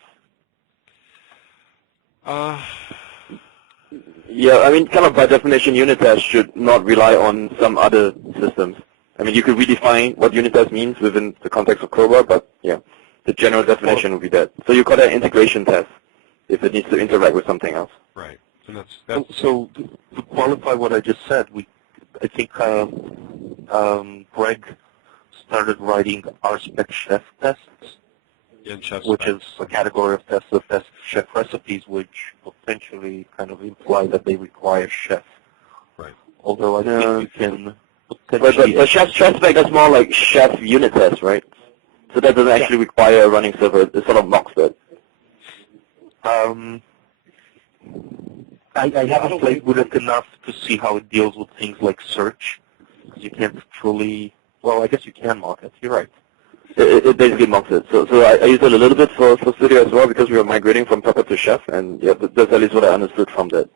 Yeah, kind of by definition, unit tests should not rely on some other systems. You could redefine what unit test means within the context of Crowbar, but yeah, the general definition would be that. So you call that integration test if it needs to interact with something else. Right. And that's so to qualify what I just said, I think Greg started writing RSpec Chef tests, which is a category of tests that test Chef recipes, which potentially kind of imply that they require Chef. Right. Although I think you can potentially... But Chef spec, that's more like Chef unit test, right? So that doesn't actually require a running server. It sort of mocks that. I haven't played with it enough to see how it deals with things like search. You can't truly... Well, I guess you can mock it. You're right. It basically mocks it. So I used it a little bit for Studio as well because we were migrating from Pepper to Chef, and yeah, that's at least what I understood from that.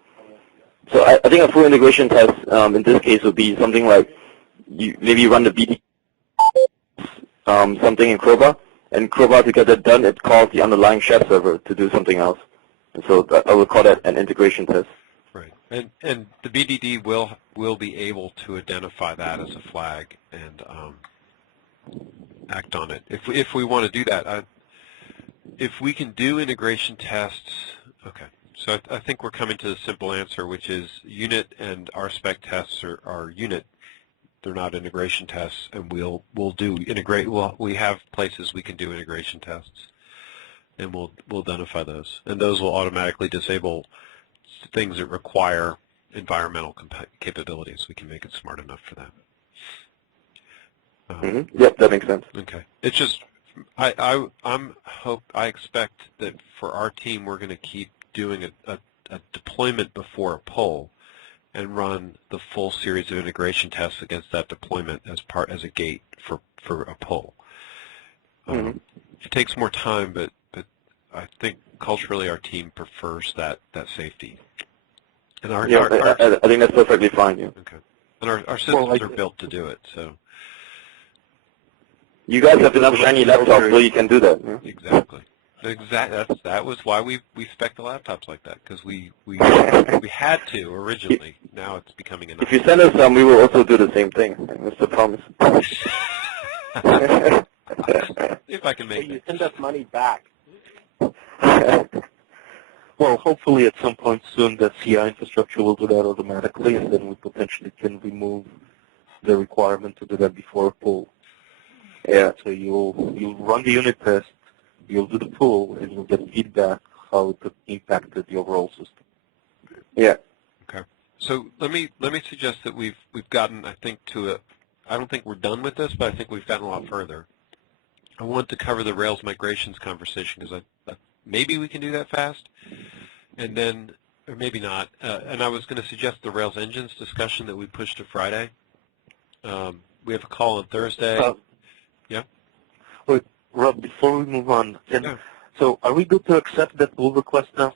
So I think a full integration test in this case would be something like maybe you run the BD something in Crowbar, and Crowbar, to get that done, it calls the underlying Chef server to do something else. And so I would call that an integration test. Right. And the BDD will be able to identify that as a flag and act on it. If we want to do that, if we can do integration tests, okay. So I think we're coming to the simple answer, which is unit and RSpec tests are unit. They're not integration tests, and we'll do integrate. Well, we have places we can do integration tests, and we'll identify those, and those will automatically disable things that require environmental capabilities. We can make it smart enough for that. Yep, that makes sense. Okay. It's just I expect that for our team we're going to keep doing a deployment before a pull and run the full series of integration tests against that deployment as a gate for a pull. It takes more time, but I think culturally our team prefers that safety. And I think that's perfectly fine. Yeah. Okay. And our systems are built to do it, so. You guys have enough shiny laptops so you can do that. Yeah? Exactly. That was why we spec the laptops like that, because we had to originally. Now it's becoming enough. If you send us some, we will also do the same thing. That's the promise. If I can make it. You send us money back. Well, hopefully at some point soon the CI infrastructure will do that automatically, and then we potentially can remove the requirement to do that before a pull. Yeah. So you'll run the unit test, you'll do the pull, and you'll get feedback how it impacted the overall system. Yeah. Okay. So let me suggest that we've gotten, I think, to a. I don't think we're done with this, but I think we've gotten a lot further. I want to cover the Rails migrations conversation because maybe we can do that fast, and then, or maybe not. And I was going to suggest the Rails engines discussion that we pushed to Friday. We have a call on Thursday. Yeah. Wait, Rob, before we move on, so are we good to accept that pull request now?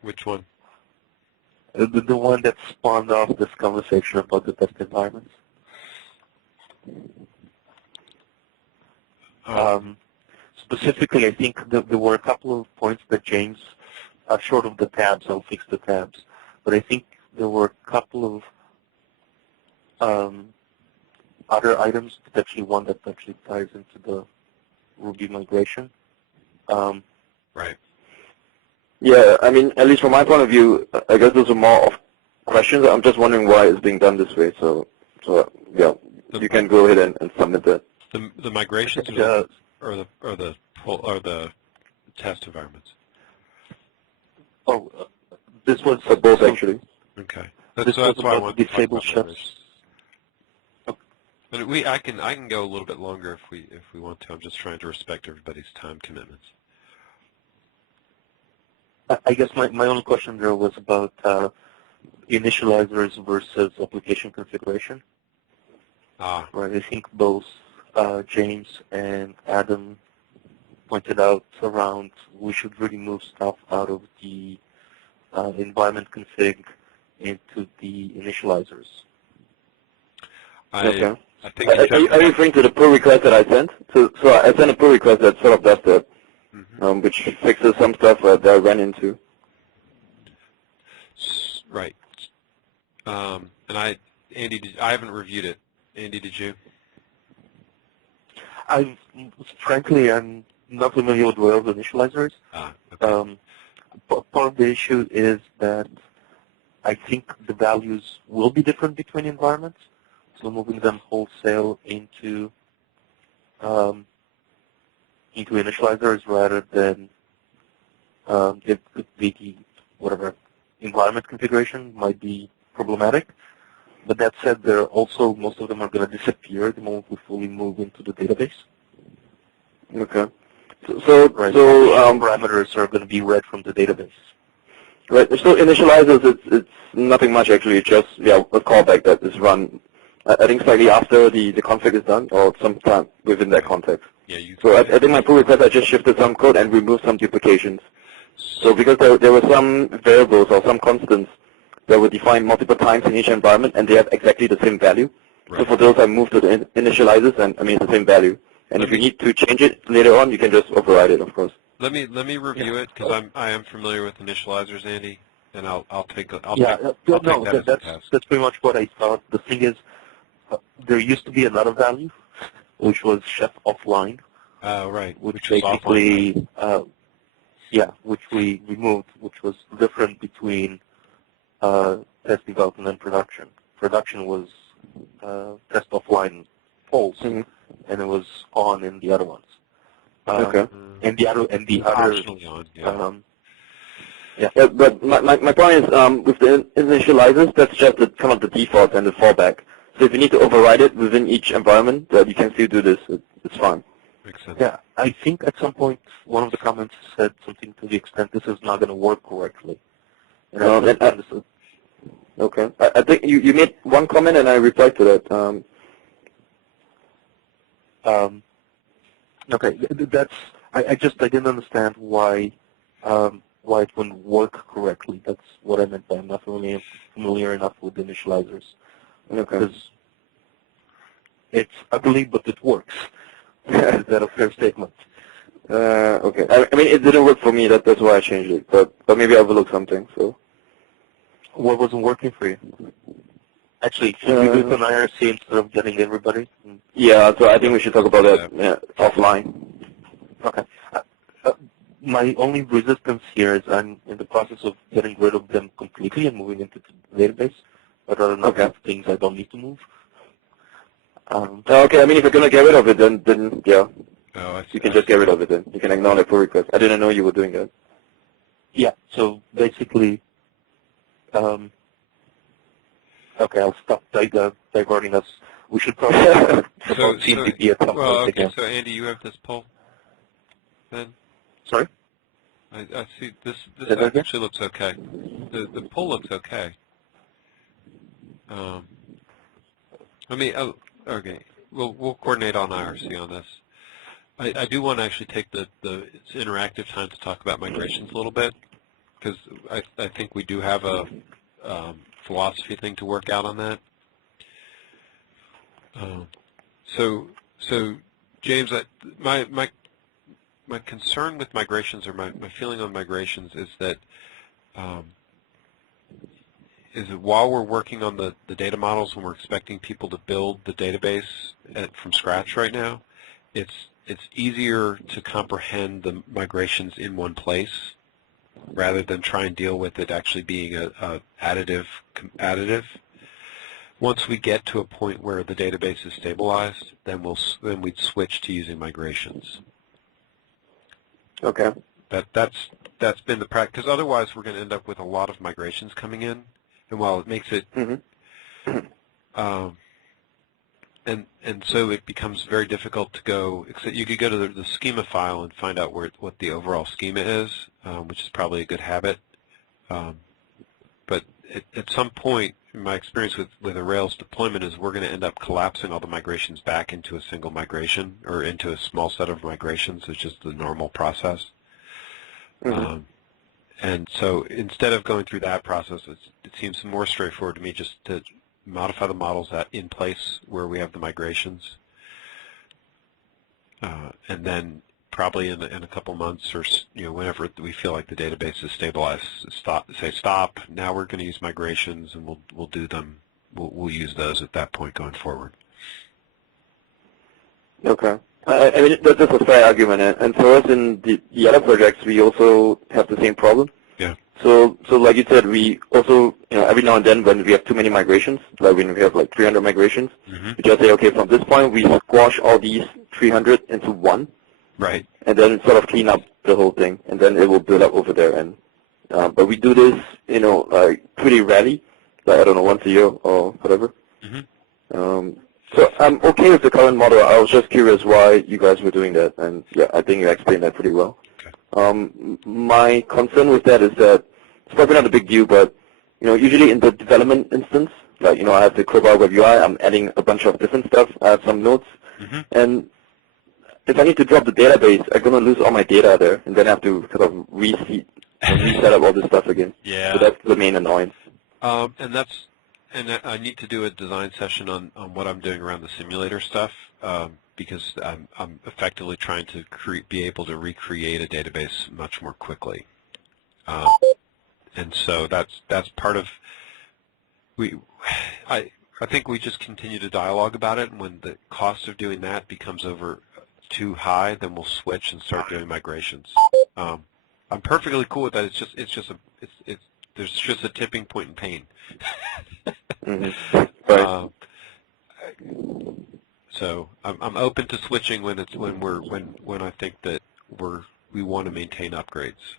Which one? The one that spawned off this conversation about the test environments. Specifically, I think there were a couple of points that James, short of the tabs, I'll fix the tabs, but I think there were a couple of other items, potentially one that actually ties into the Ruby migration. Right. Yeah, I mean, at least from my point of view, I guess those are more of questions. I'm just wondering why it's being done this way. So yeah, you can go ahead and submit that. The migrations or the test environments. Oh, this was both actually. Okay. That's why I about want the to talk about disabled chefs. migrations. But I can go a little bit longer if we want to. I'm just trying to respect everybody's time commitments. I guess my only question there was about initializers versus application configuration. Right. I think both James and Adam pointed out around we should really move stuff out of the environment config into the initializers. Okay. I think are you referring to the pull request that I sent? So I sent a pull request that sort of does that, which fixes some stuff that I ran into. Right. And Andy, I haven't reviewed it. Andy, did you? Frankly, I'm not familiar with Rails initializers. Okay. Part of the issue is that I think the values will be different between environments. So moving them wholesale into initializers rather than the whatever environment configuration might be problematic. But that said, there also most of them are going to disappear the moment we fully move into the database. Okay. So parameters are going to be read from the database. Right. So initializers, it's nothing much actually. It's just a callback that is run. I think slightly after the config is done, or sometime within that context. Yeah. So I think my pull request, I just shifted some code and removed some duplications. So because there were some variables or some constants that were defined multiple times in each environment, and they have exactly the same value. Right. So for those, I moved to the initializers, and I mean it's the same value. And if you need to change it later on, you can just override it, of course. Let me review it because I am familiar with initializers, Andy, and I'll take that that's pretty much what I thought. The thing is, there used to be another value, which was chef offline. Right. Which basically, which we removed, which was different between test development and production. Production was test offline false, and it was on in the other ones. Okay. And the other on. But my point is, with the initializers, that's just kind of the default and the fallback. So if you need to override it within each environment, you can still do this. It's fine. Makes sense. Yeah, I think at some point one of the comments said something to the extent this is not going to work correctly. Okay. I think you made one comment and I replied to that. Okay, I didn't understand why it wouldn't work correctly. That's what I meant by I'm not familiar enough with initializers. Okay. Because it's ugly, but it works. Is that a fair statement? Okay. I mean, it didn't work for me. That's why I changed it. But maybe I overlooked something. So. What wasn't working for you? Actually, should we do it on IRC instead of getting everybody? Yeah, so I think we should talk about that offline. Okay. my only resistance here is I'm in the process of getting rid of them completely and moving into the database. But other than that, things I don't need to move. Okay, I mean, if you're going to get rid of it, then yeah, you can just get rid of it then. You can ignore the pull request. I didn't know you were doing that. Yeah, so basically, okay, I'll stop diverting us. We should probably talk about CMDB at some point again. So Andy, you have this poll then? Sorry? I see this actually looks okay. The poll looks okay. Okay, we'll coordinate on IRC on this. I do want to actually take the interactive time to talk about migrations a little bit, because I think we do have a philosophy thing to work out on that. So James, my concern with migrations, or my feeling on migrations, is that while we're working on the data models and we're expecting people to build the database from scratch right now, it's easier to comprehend the migrations in one place rather than try and deal with it actually being a additive. Once we get to a point where the database is stabilized, then we'd switch to using migrations. Okay. That's been the practice, because otherwise we're going to end up with a lot of migrations coming in, and while it makes it, and so it becomes very difficult to go. Except you could go to the schema file and find out what the overall schema is, which is probably a good habit. But at some point, my experience with a Rails deployment is we're going to end up collapsing all the migrations back into a single migration, or into a small set of migrations, which is the normal process. And so instead of going through that process, it seems more straightforward to me just to modify the models in place where we have the migrations, and then probably in a couple months, or whenever we feel like the database is stabilized, say stop. Now we're going to use migrations, and we'll do them. We'll use those at that point going forward. Okay. I mean, that's a fair argument, and for us in the other projects, we also have the same problem. Yeah. So like you said, we also, every now and then when we have too many migrations, like when we have like 300 migrations, we just say, okay, from this point we squash all these 300 into one. Right. And then sort of clean up the whole thing, and then it will build up over there. And but we do this, like pretty rarely, like I don't know, once a year or whatever. So I'm okay with the current model. I was just curious why you guys were doing that, and yeah, I think you explained that pretty well. Okay. My concern with that is that it's probably not a big deal, but usually in the development instance, like I have the Crowbar web UI, I'm adding a bunch of different stuff. I have some notes, and if I need to drop the database, I'm going to lose all my data there, and then I have to sort of reset up all this stuff again. Yeah. So that's the main annoyance. And I need to do a design session on what I'm doing around the simulator stuff, because I'm effectively trying to be able to recreate a database much more quickly. And so that's part of I think we just continue to dialogue about it, and when the cost of doing that becomes too high, then we'll switch and start doing migrations. I'm perfectly cool with that. There's just a tipping point in pain. Right. So I'm open to switching when I think that we want to maintain upgrades.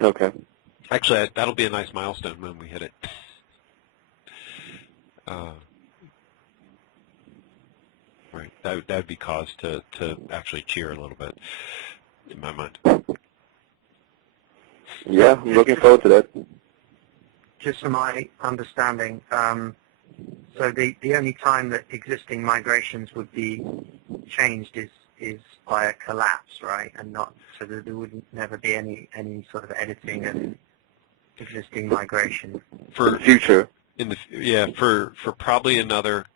Okay. Actually, that'll be a nice milestone when we hit it. Right. That would be cause to actually cheer a little bit, in my mind. Yeah, I'm looking forward to that. Just from my understanding, so the only time that existing migrations would be changed is by a collapse, right? And not so that there would never be any sort of editing of existing migration. For the future. For probably another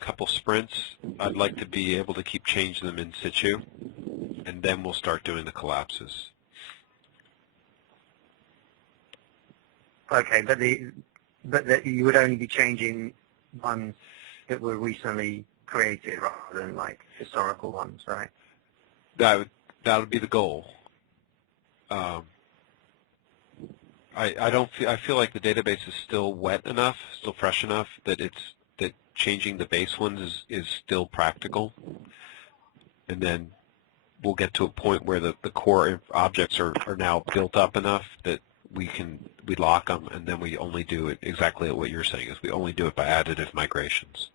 couple sprints, I'd like to be able to keep changing them in situ, and then we'll start doing the collapses. Okay, but you would only be changing ones that were recently created rather than like historical ones, right? that'll be the goal. I feel like the database is still wet enough, still fresh enough that changing the base ones is still practical, and then we'll get to a point where the core objects are now built up enough that we lock them, and then we only do it exactly what you're saying, is we only do it by additive migrations.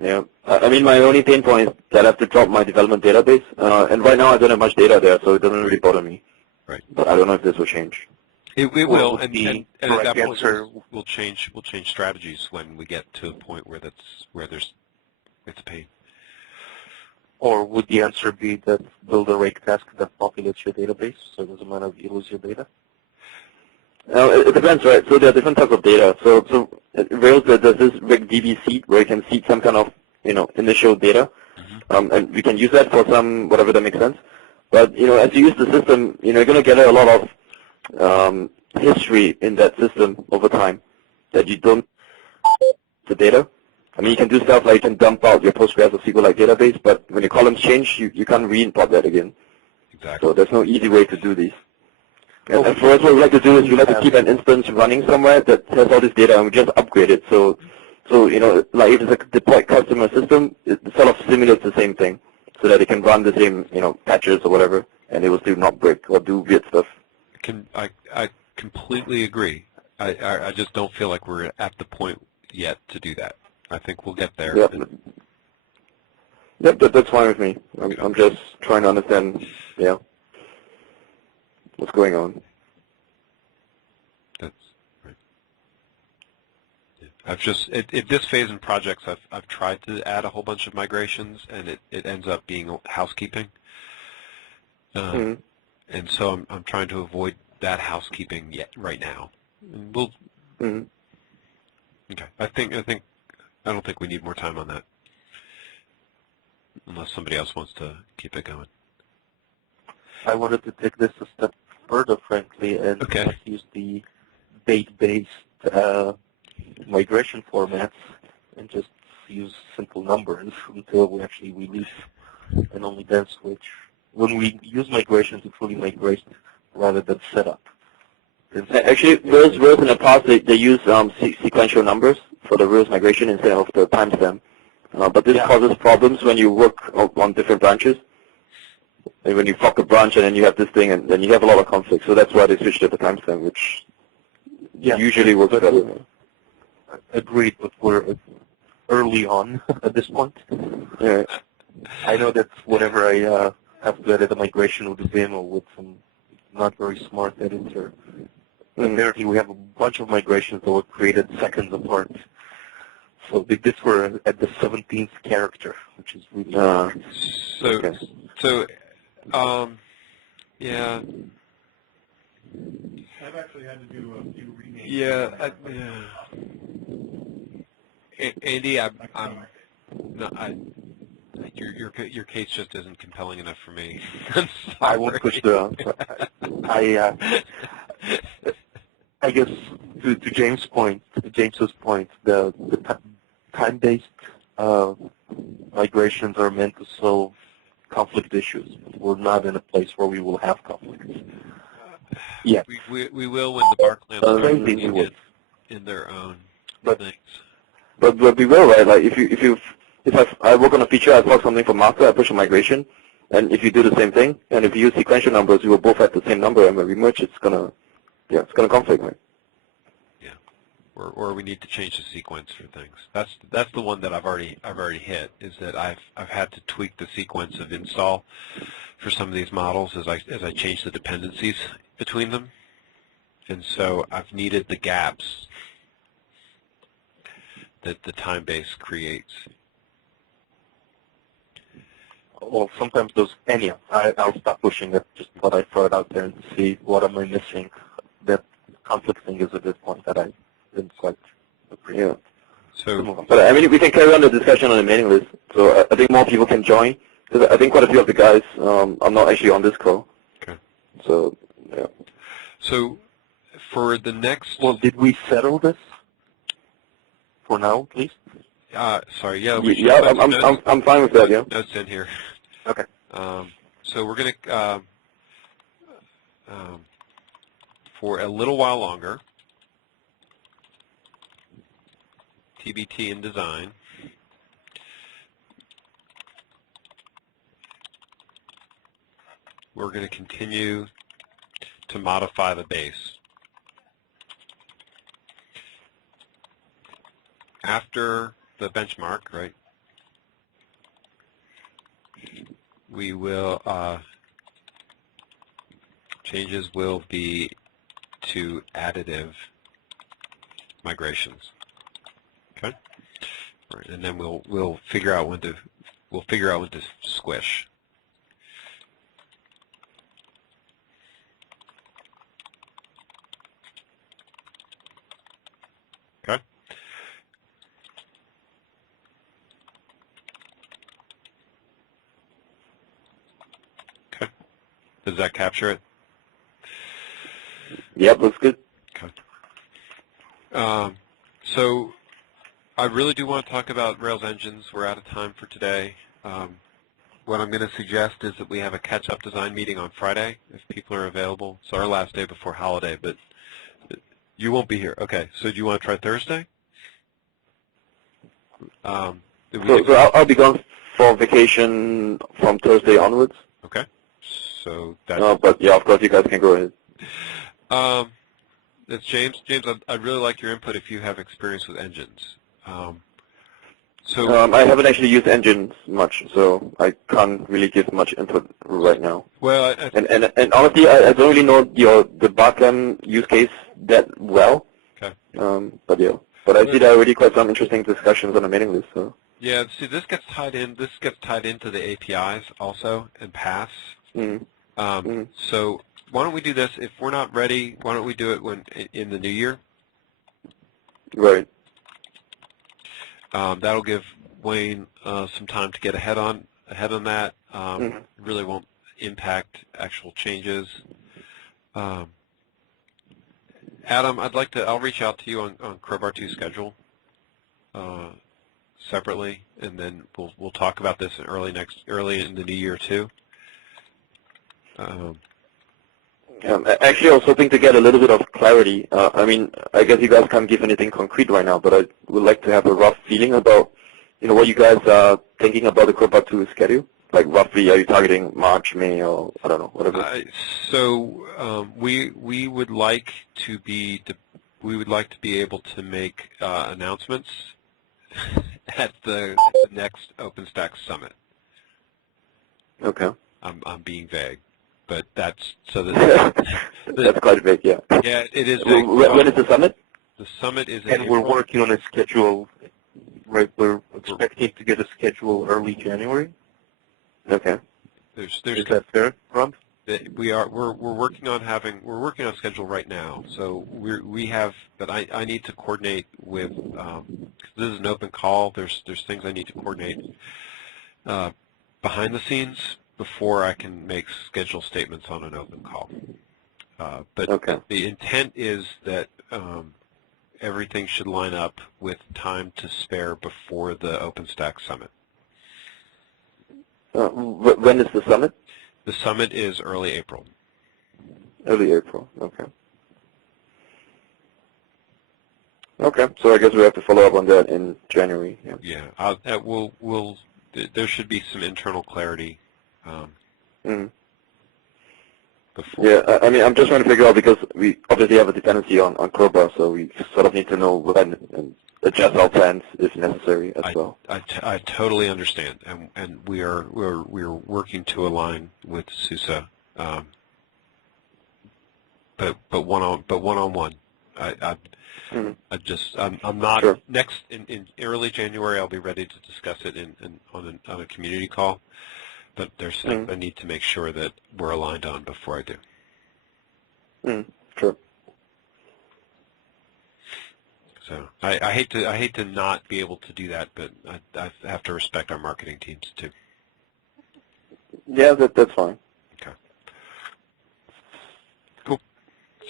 Yeah, I mean, my only pain point is that I have to drop my development database, and right now I don't have much data there, so it doesn't really bother me. Right. But I don't know if this will change. It will, and at that point answer, we'll change strategies when we get to a point where it's a pain. Or would the answer be that build a rake task that populates your database, so it doesn't matter if you lose your data? It depends, right? So there are different types of data. So Rails does this DB seed where you can seed some kind of initial data, and we can use that for some whatever that makes sense. But as you use the system, you're going to get a lot of history in that system over time that you don't the data. I mean, you can do stuff like you can dump out your Postgres or SQLite database, but when your columns change, you can't re-import that again. Exactly. So there's no easy way to do these. And for us, what we like to do is we like to keep an instance running somewhere that has all this data, and we just upgrade it. So like if it's a deployed customer system, it sort of simulates the same thing, so that it can run the same patches or whatever, and it will still not break or do weird stuff. I completely agree. I just don't feel like we're at the point yet to do that. I think we'll get there. Yep, that's fine with me. I'm just trying to understand, what's going on. That's right. Yeah. I've just at this phase in projects, I've tried to add a whole bunch of migrations, and it ends up being housekeeping. And so I'm trying to avoid that housekeeping right now. And we'll. Okay. I don't think we need more time on that, unless somebody else wants to keep it going. I wanted to take this a step further, frankly, and not use the date-based migration formats and just use simple numbers until we actually release, and only then switch. When we use migration to fully migrate rather than set up. Actually, Rails in the past, they use sequential numbers for the Rails migration instead of the timestamp. But this causes problems when you work on different branches. And when you fork a branch and then you have this thing, and then you have a lot of conflict. So that's why they switched to the timestamp, which usually works better. Agreed, but we're early on at this point. Yeah. I know that whenever I have to edit a migration with Vim or with some not very smart editor, apparently we have a bunch of migrations that were created seconds apart. So this were at the 17th character, which is really hard. Yeah. I've actually had to do a few renames. Yeah. Andy, your case just isn't compelling enough for me. I'm sorry. I won't push the. I guess to James's point, the time-based migrations are meant to solve conflict issues. We're not in a place where we will have conflicts. Yeah, we will when the Barclay get in their own things. But we will, right? Like if I work on a feature, I fork something from master, I push a migration, and if you do the same thing, and if you use sequential numbers, we will both have the same number, and when we merge, it's gonna conflict, right? Yeah, or we need to change the sequence for things. That's the one that I've already hit. Is that I've had to tweak the sequence of install for some of these models as I change the dependencies between them, and so I've needed the gaps that the time base creates. Well, sometimes those, anyhow, I'll stop pushing it, just thought I'd throw it out there and see what am I missing. That conflict thing is a good point that I didn't quite appreciate. Yeah. So, but I mean, we can carry on the discussion on the mailing list, so I think more people can join, because I think quite a few of the guys are not actually on this call. Okay. So, yeah. So, for the next... Well, did we settle this? For now, please? Sorry, yeah. I'm fine with that, yeah. Notes in here. Okay. So we're going to, for a little while longer, TBT in design, we're going to continue to modify the base. After the benchmark, right, we will, changes will be to additive migrations. Okay? Right, and then we'll figure out when to squish. Okay? Okay. Does that capture it? Yep, looks good. Okay. So I really do want to talk about Rails engines. We're out of time for today. What I'm going to suggest is that we have a catch-up design meeting on Friday, if people are available. It's our last day before holiday, but you won't be here. Okay, so do you want to try Thursday? So I'll be gone for vacation from Thursday onwards. Okay. So that. But yeah, of course you guys can go ahead. It's James. James, I'd really like your input if you have experience with engines. I haven't actually used engines much, so I can't really give much input right now. Well, and honestly, I don't really know the Barcam use case that well. Okay. But I see there are already quite some interesting discussions on the mailing list. So. Yeah. See, this gets tied in. This gets tied into the APIs also and paths. So why don't we do this? If we're not ready, why don't we do it in the new year? Right. That'll give Wayne some time to get ahead on that. It really won't impact actual changes. Adam, I'll reach out to you on Crowbar 2 schedule separately, and then we'll talk about this early in the new year too. Actually, I was hoping to get a little bit of clarity. I mean, I guess you guys can't give anything concrete right now, but I would like to have a rough feeling about, what you guys are thinking about the Crowbar 2 schedule. Like roughly, are you targeting March, May, or I don't know, whatever? We would like to be able to make announcements at the next OpenStack Summit. Okay. I'm being vague. But that's that's quite big, yeah. Yeah, it is big. When is the summit? The summit is in And April. we're working on a schedule, right? We're expecting to get a schedule early January. Okay. Is that fair, Rob? We're working on a schedule right now. So we have, but I need to coordinate with. This is an open call. There's things I need to coordinate behind the scenes before I can make schedule statements on an open call. But okay. The intent is that everything should line up with time to spare before the OpenStack Summit. When is the summit? The summit is early April. Early April, okay. Okay, so I guess we have to follow up on that in January. Yeah, there should be some internal clarity. Before. Yeah, I mean, I'm just trying to figure out because we obviously have a dependency on Crowbar, so we sort of need to know when and adjust our plans if necessary as well. I totally understand, and we're working to align with SUSE, but one on one. I'm not sure. Next in early January. I'll be ready to discuss it on a community call. But there's things I need to make sure that we're aligned on before I do. Sure. So I hate to not be able to do that, but I have to respect our marketing teams too. Yeah, that's fine. Okay. Cool.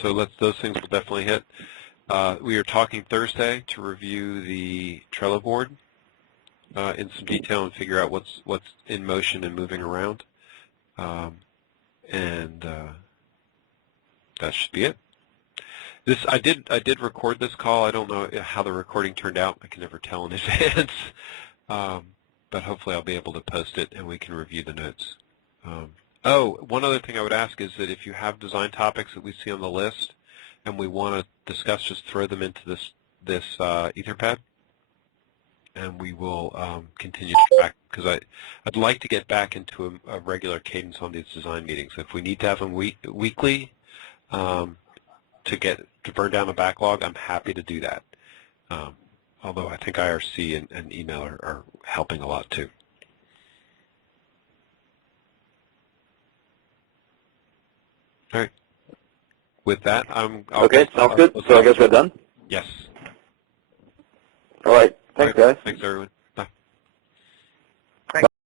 So those things will definitely hit. We are talking Thursday to review the Trello board in some detail and figure out what's in motion and moving around. And that should be it. I did record this call. I don't know how the recording turned out. I can never tell in advance. But hopefully I'll be able to post it and we can review the notes. One other thing I would ask is that if you have design topics that we see on the list and we want to discuss, just throw them into this Etherpad, and we will continue to track, because I'd like to get back into a regular cadence on these design meetings. If we need to have them weekly to burn down a backlog, I'm happy to do that. Although I think IRC and email are helping a lot too. All right. With that, okay, sounds good. So I guess we're done? Yes. All right. Thanks, guys. Thanks, everyone.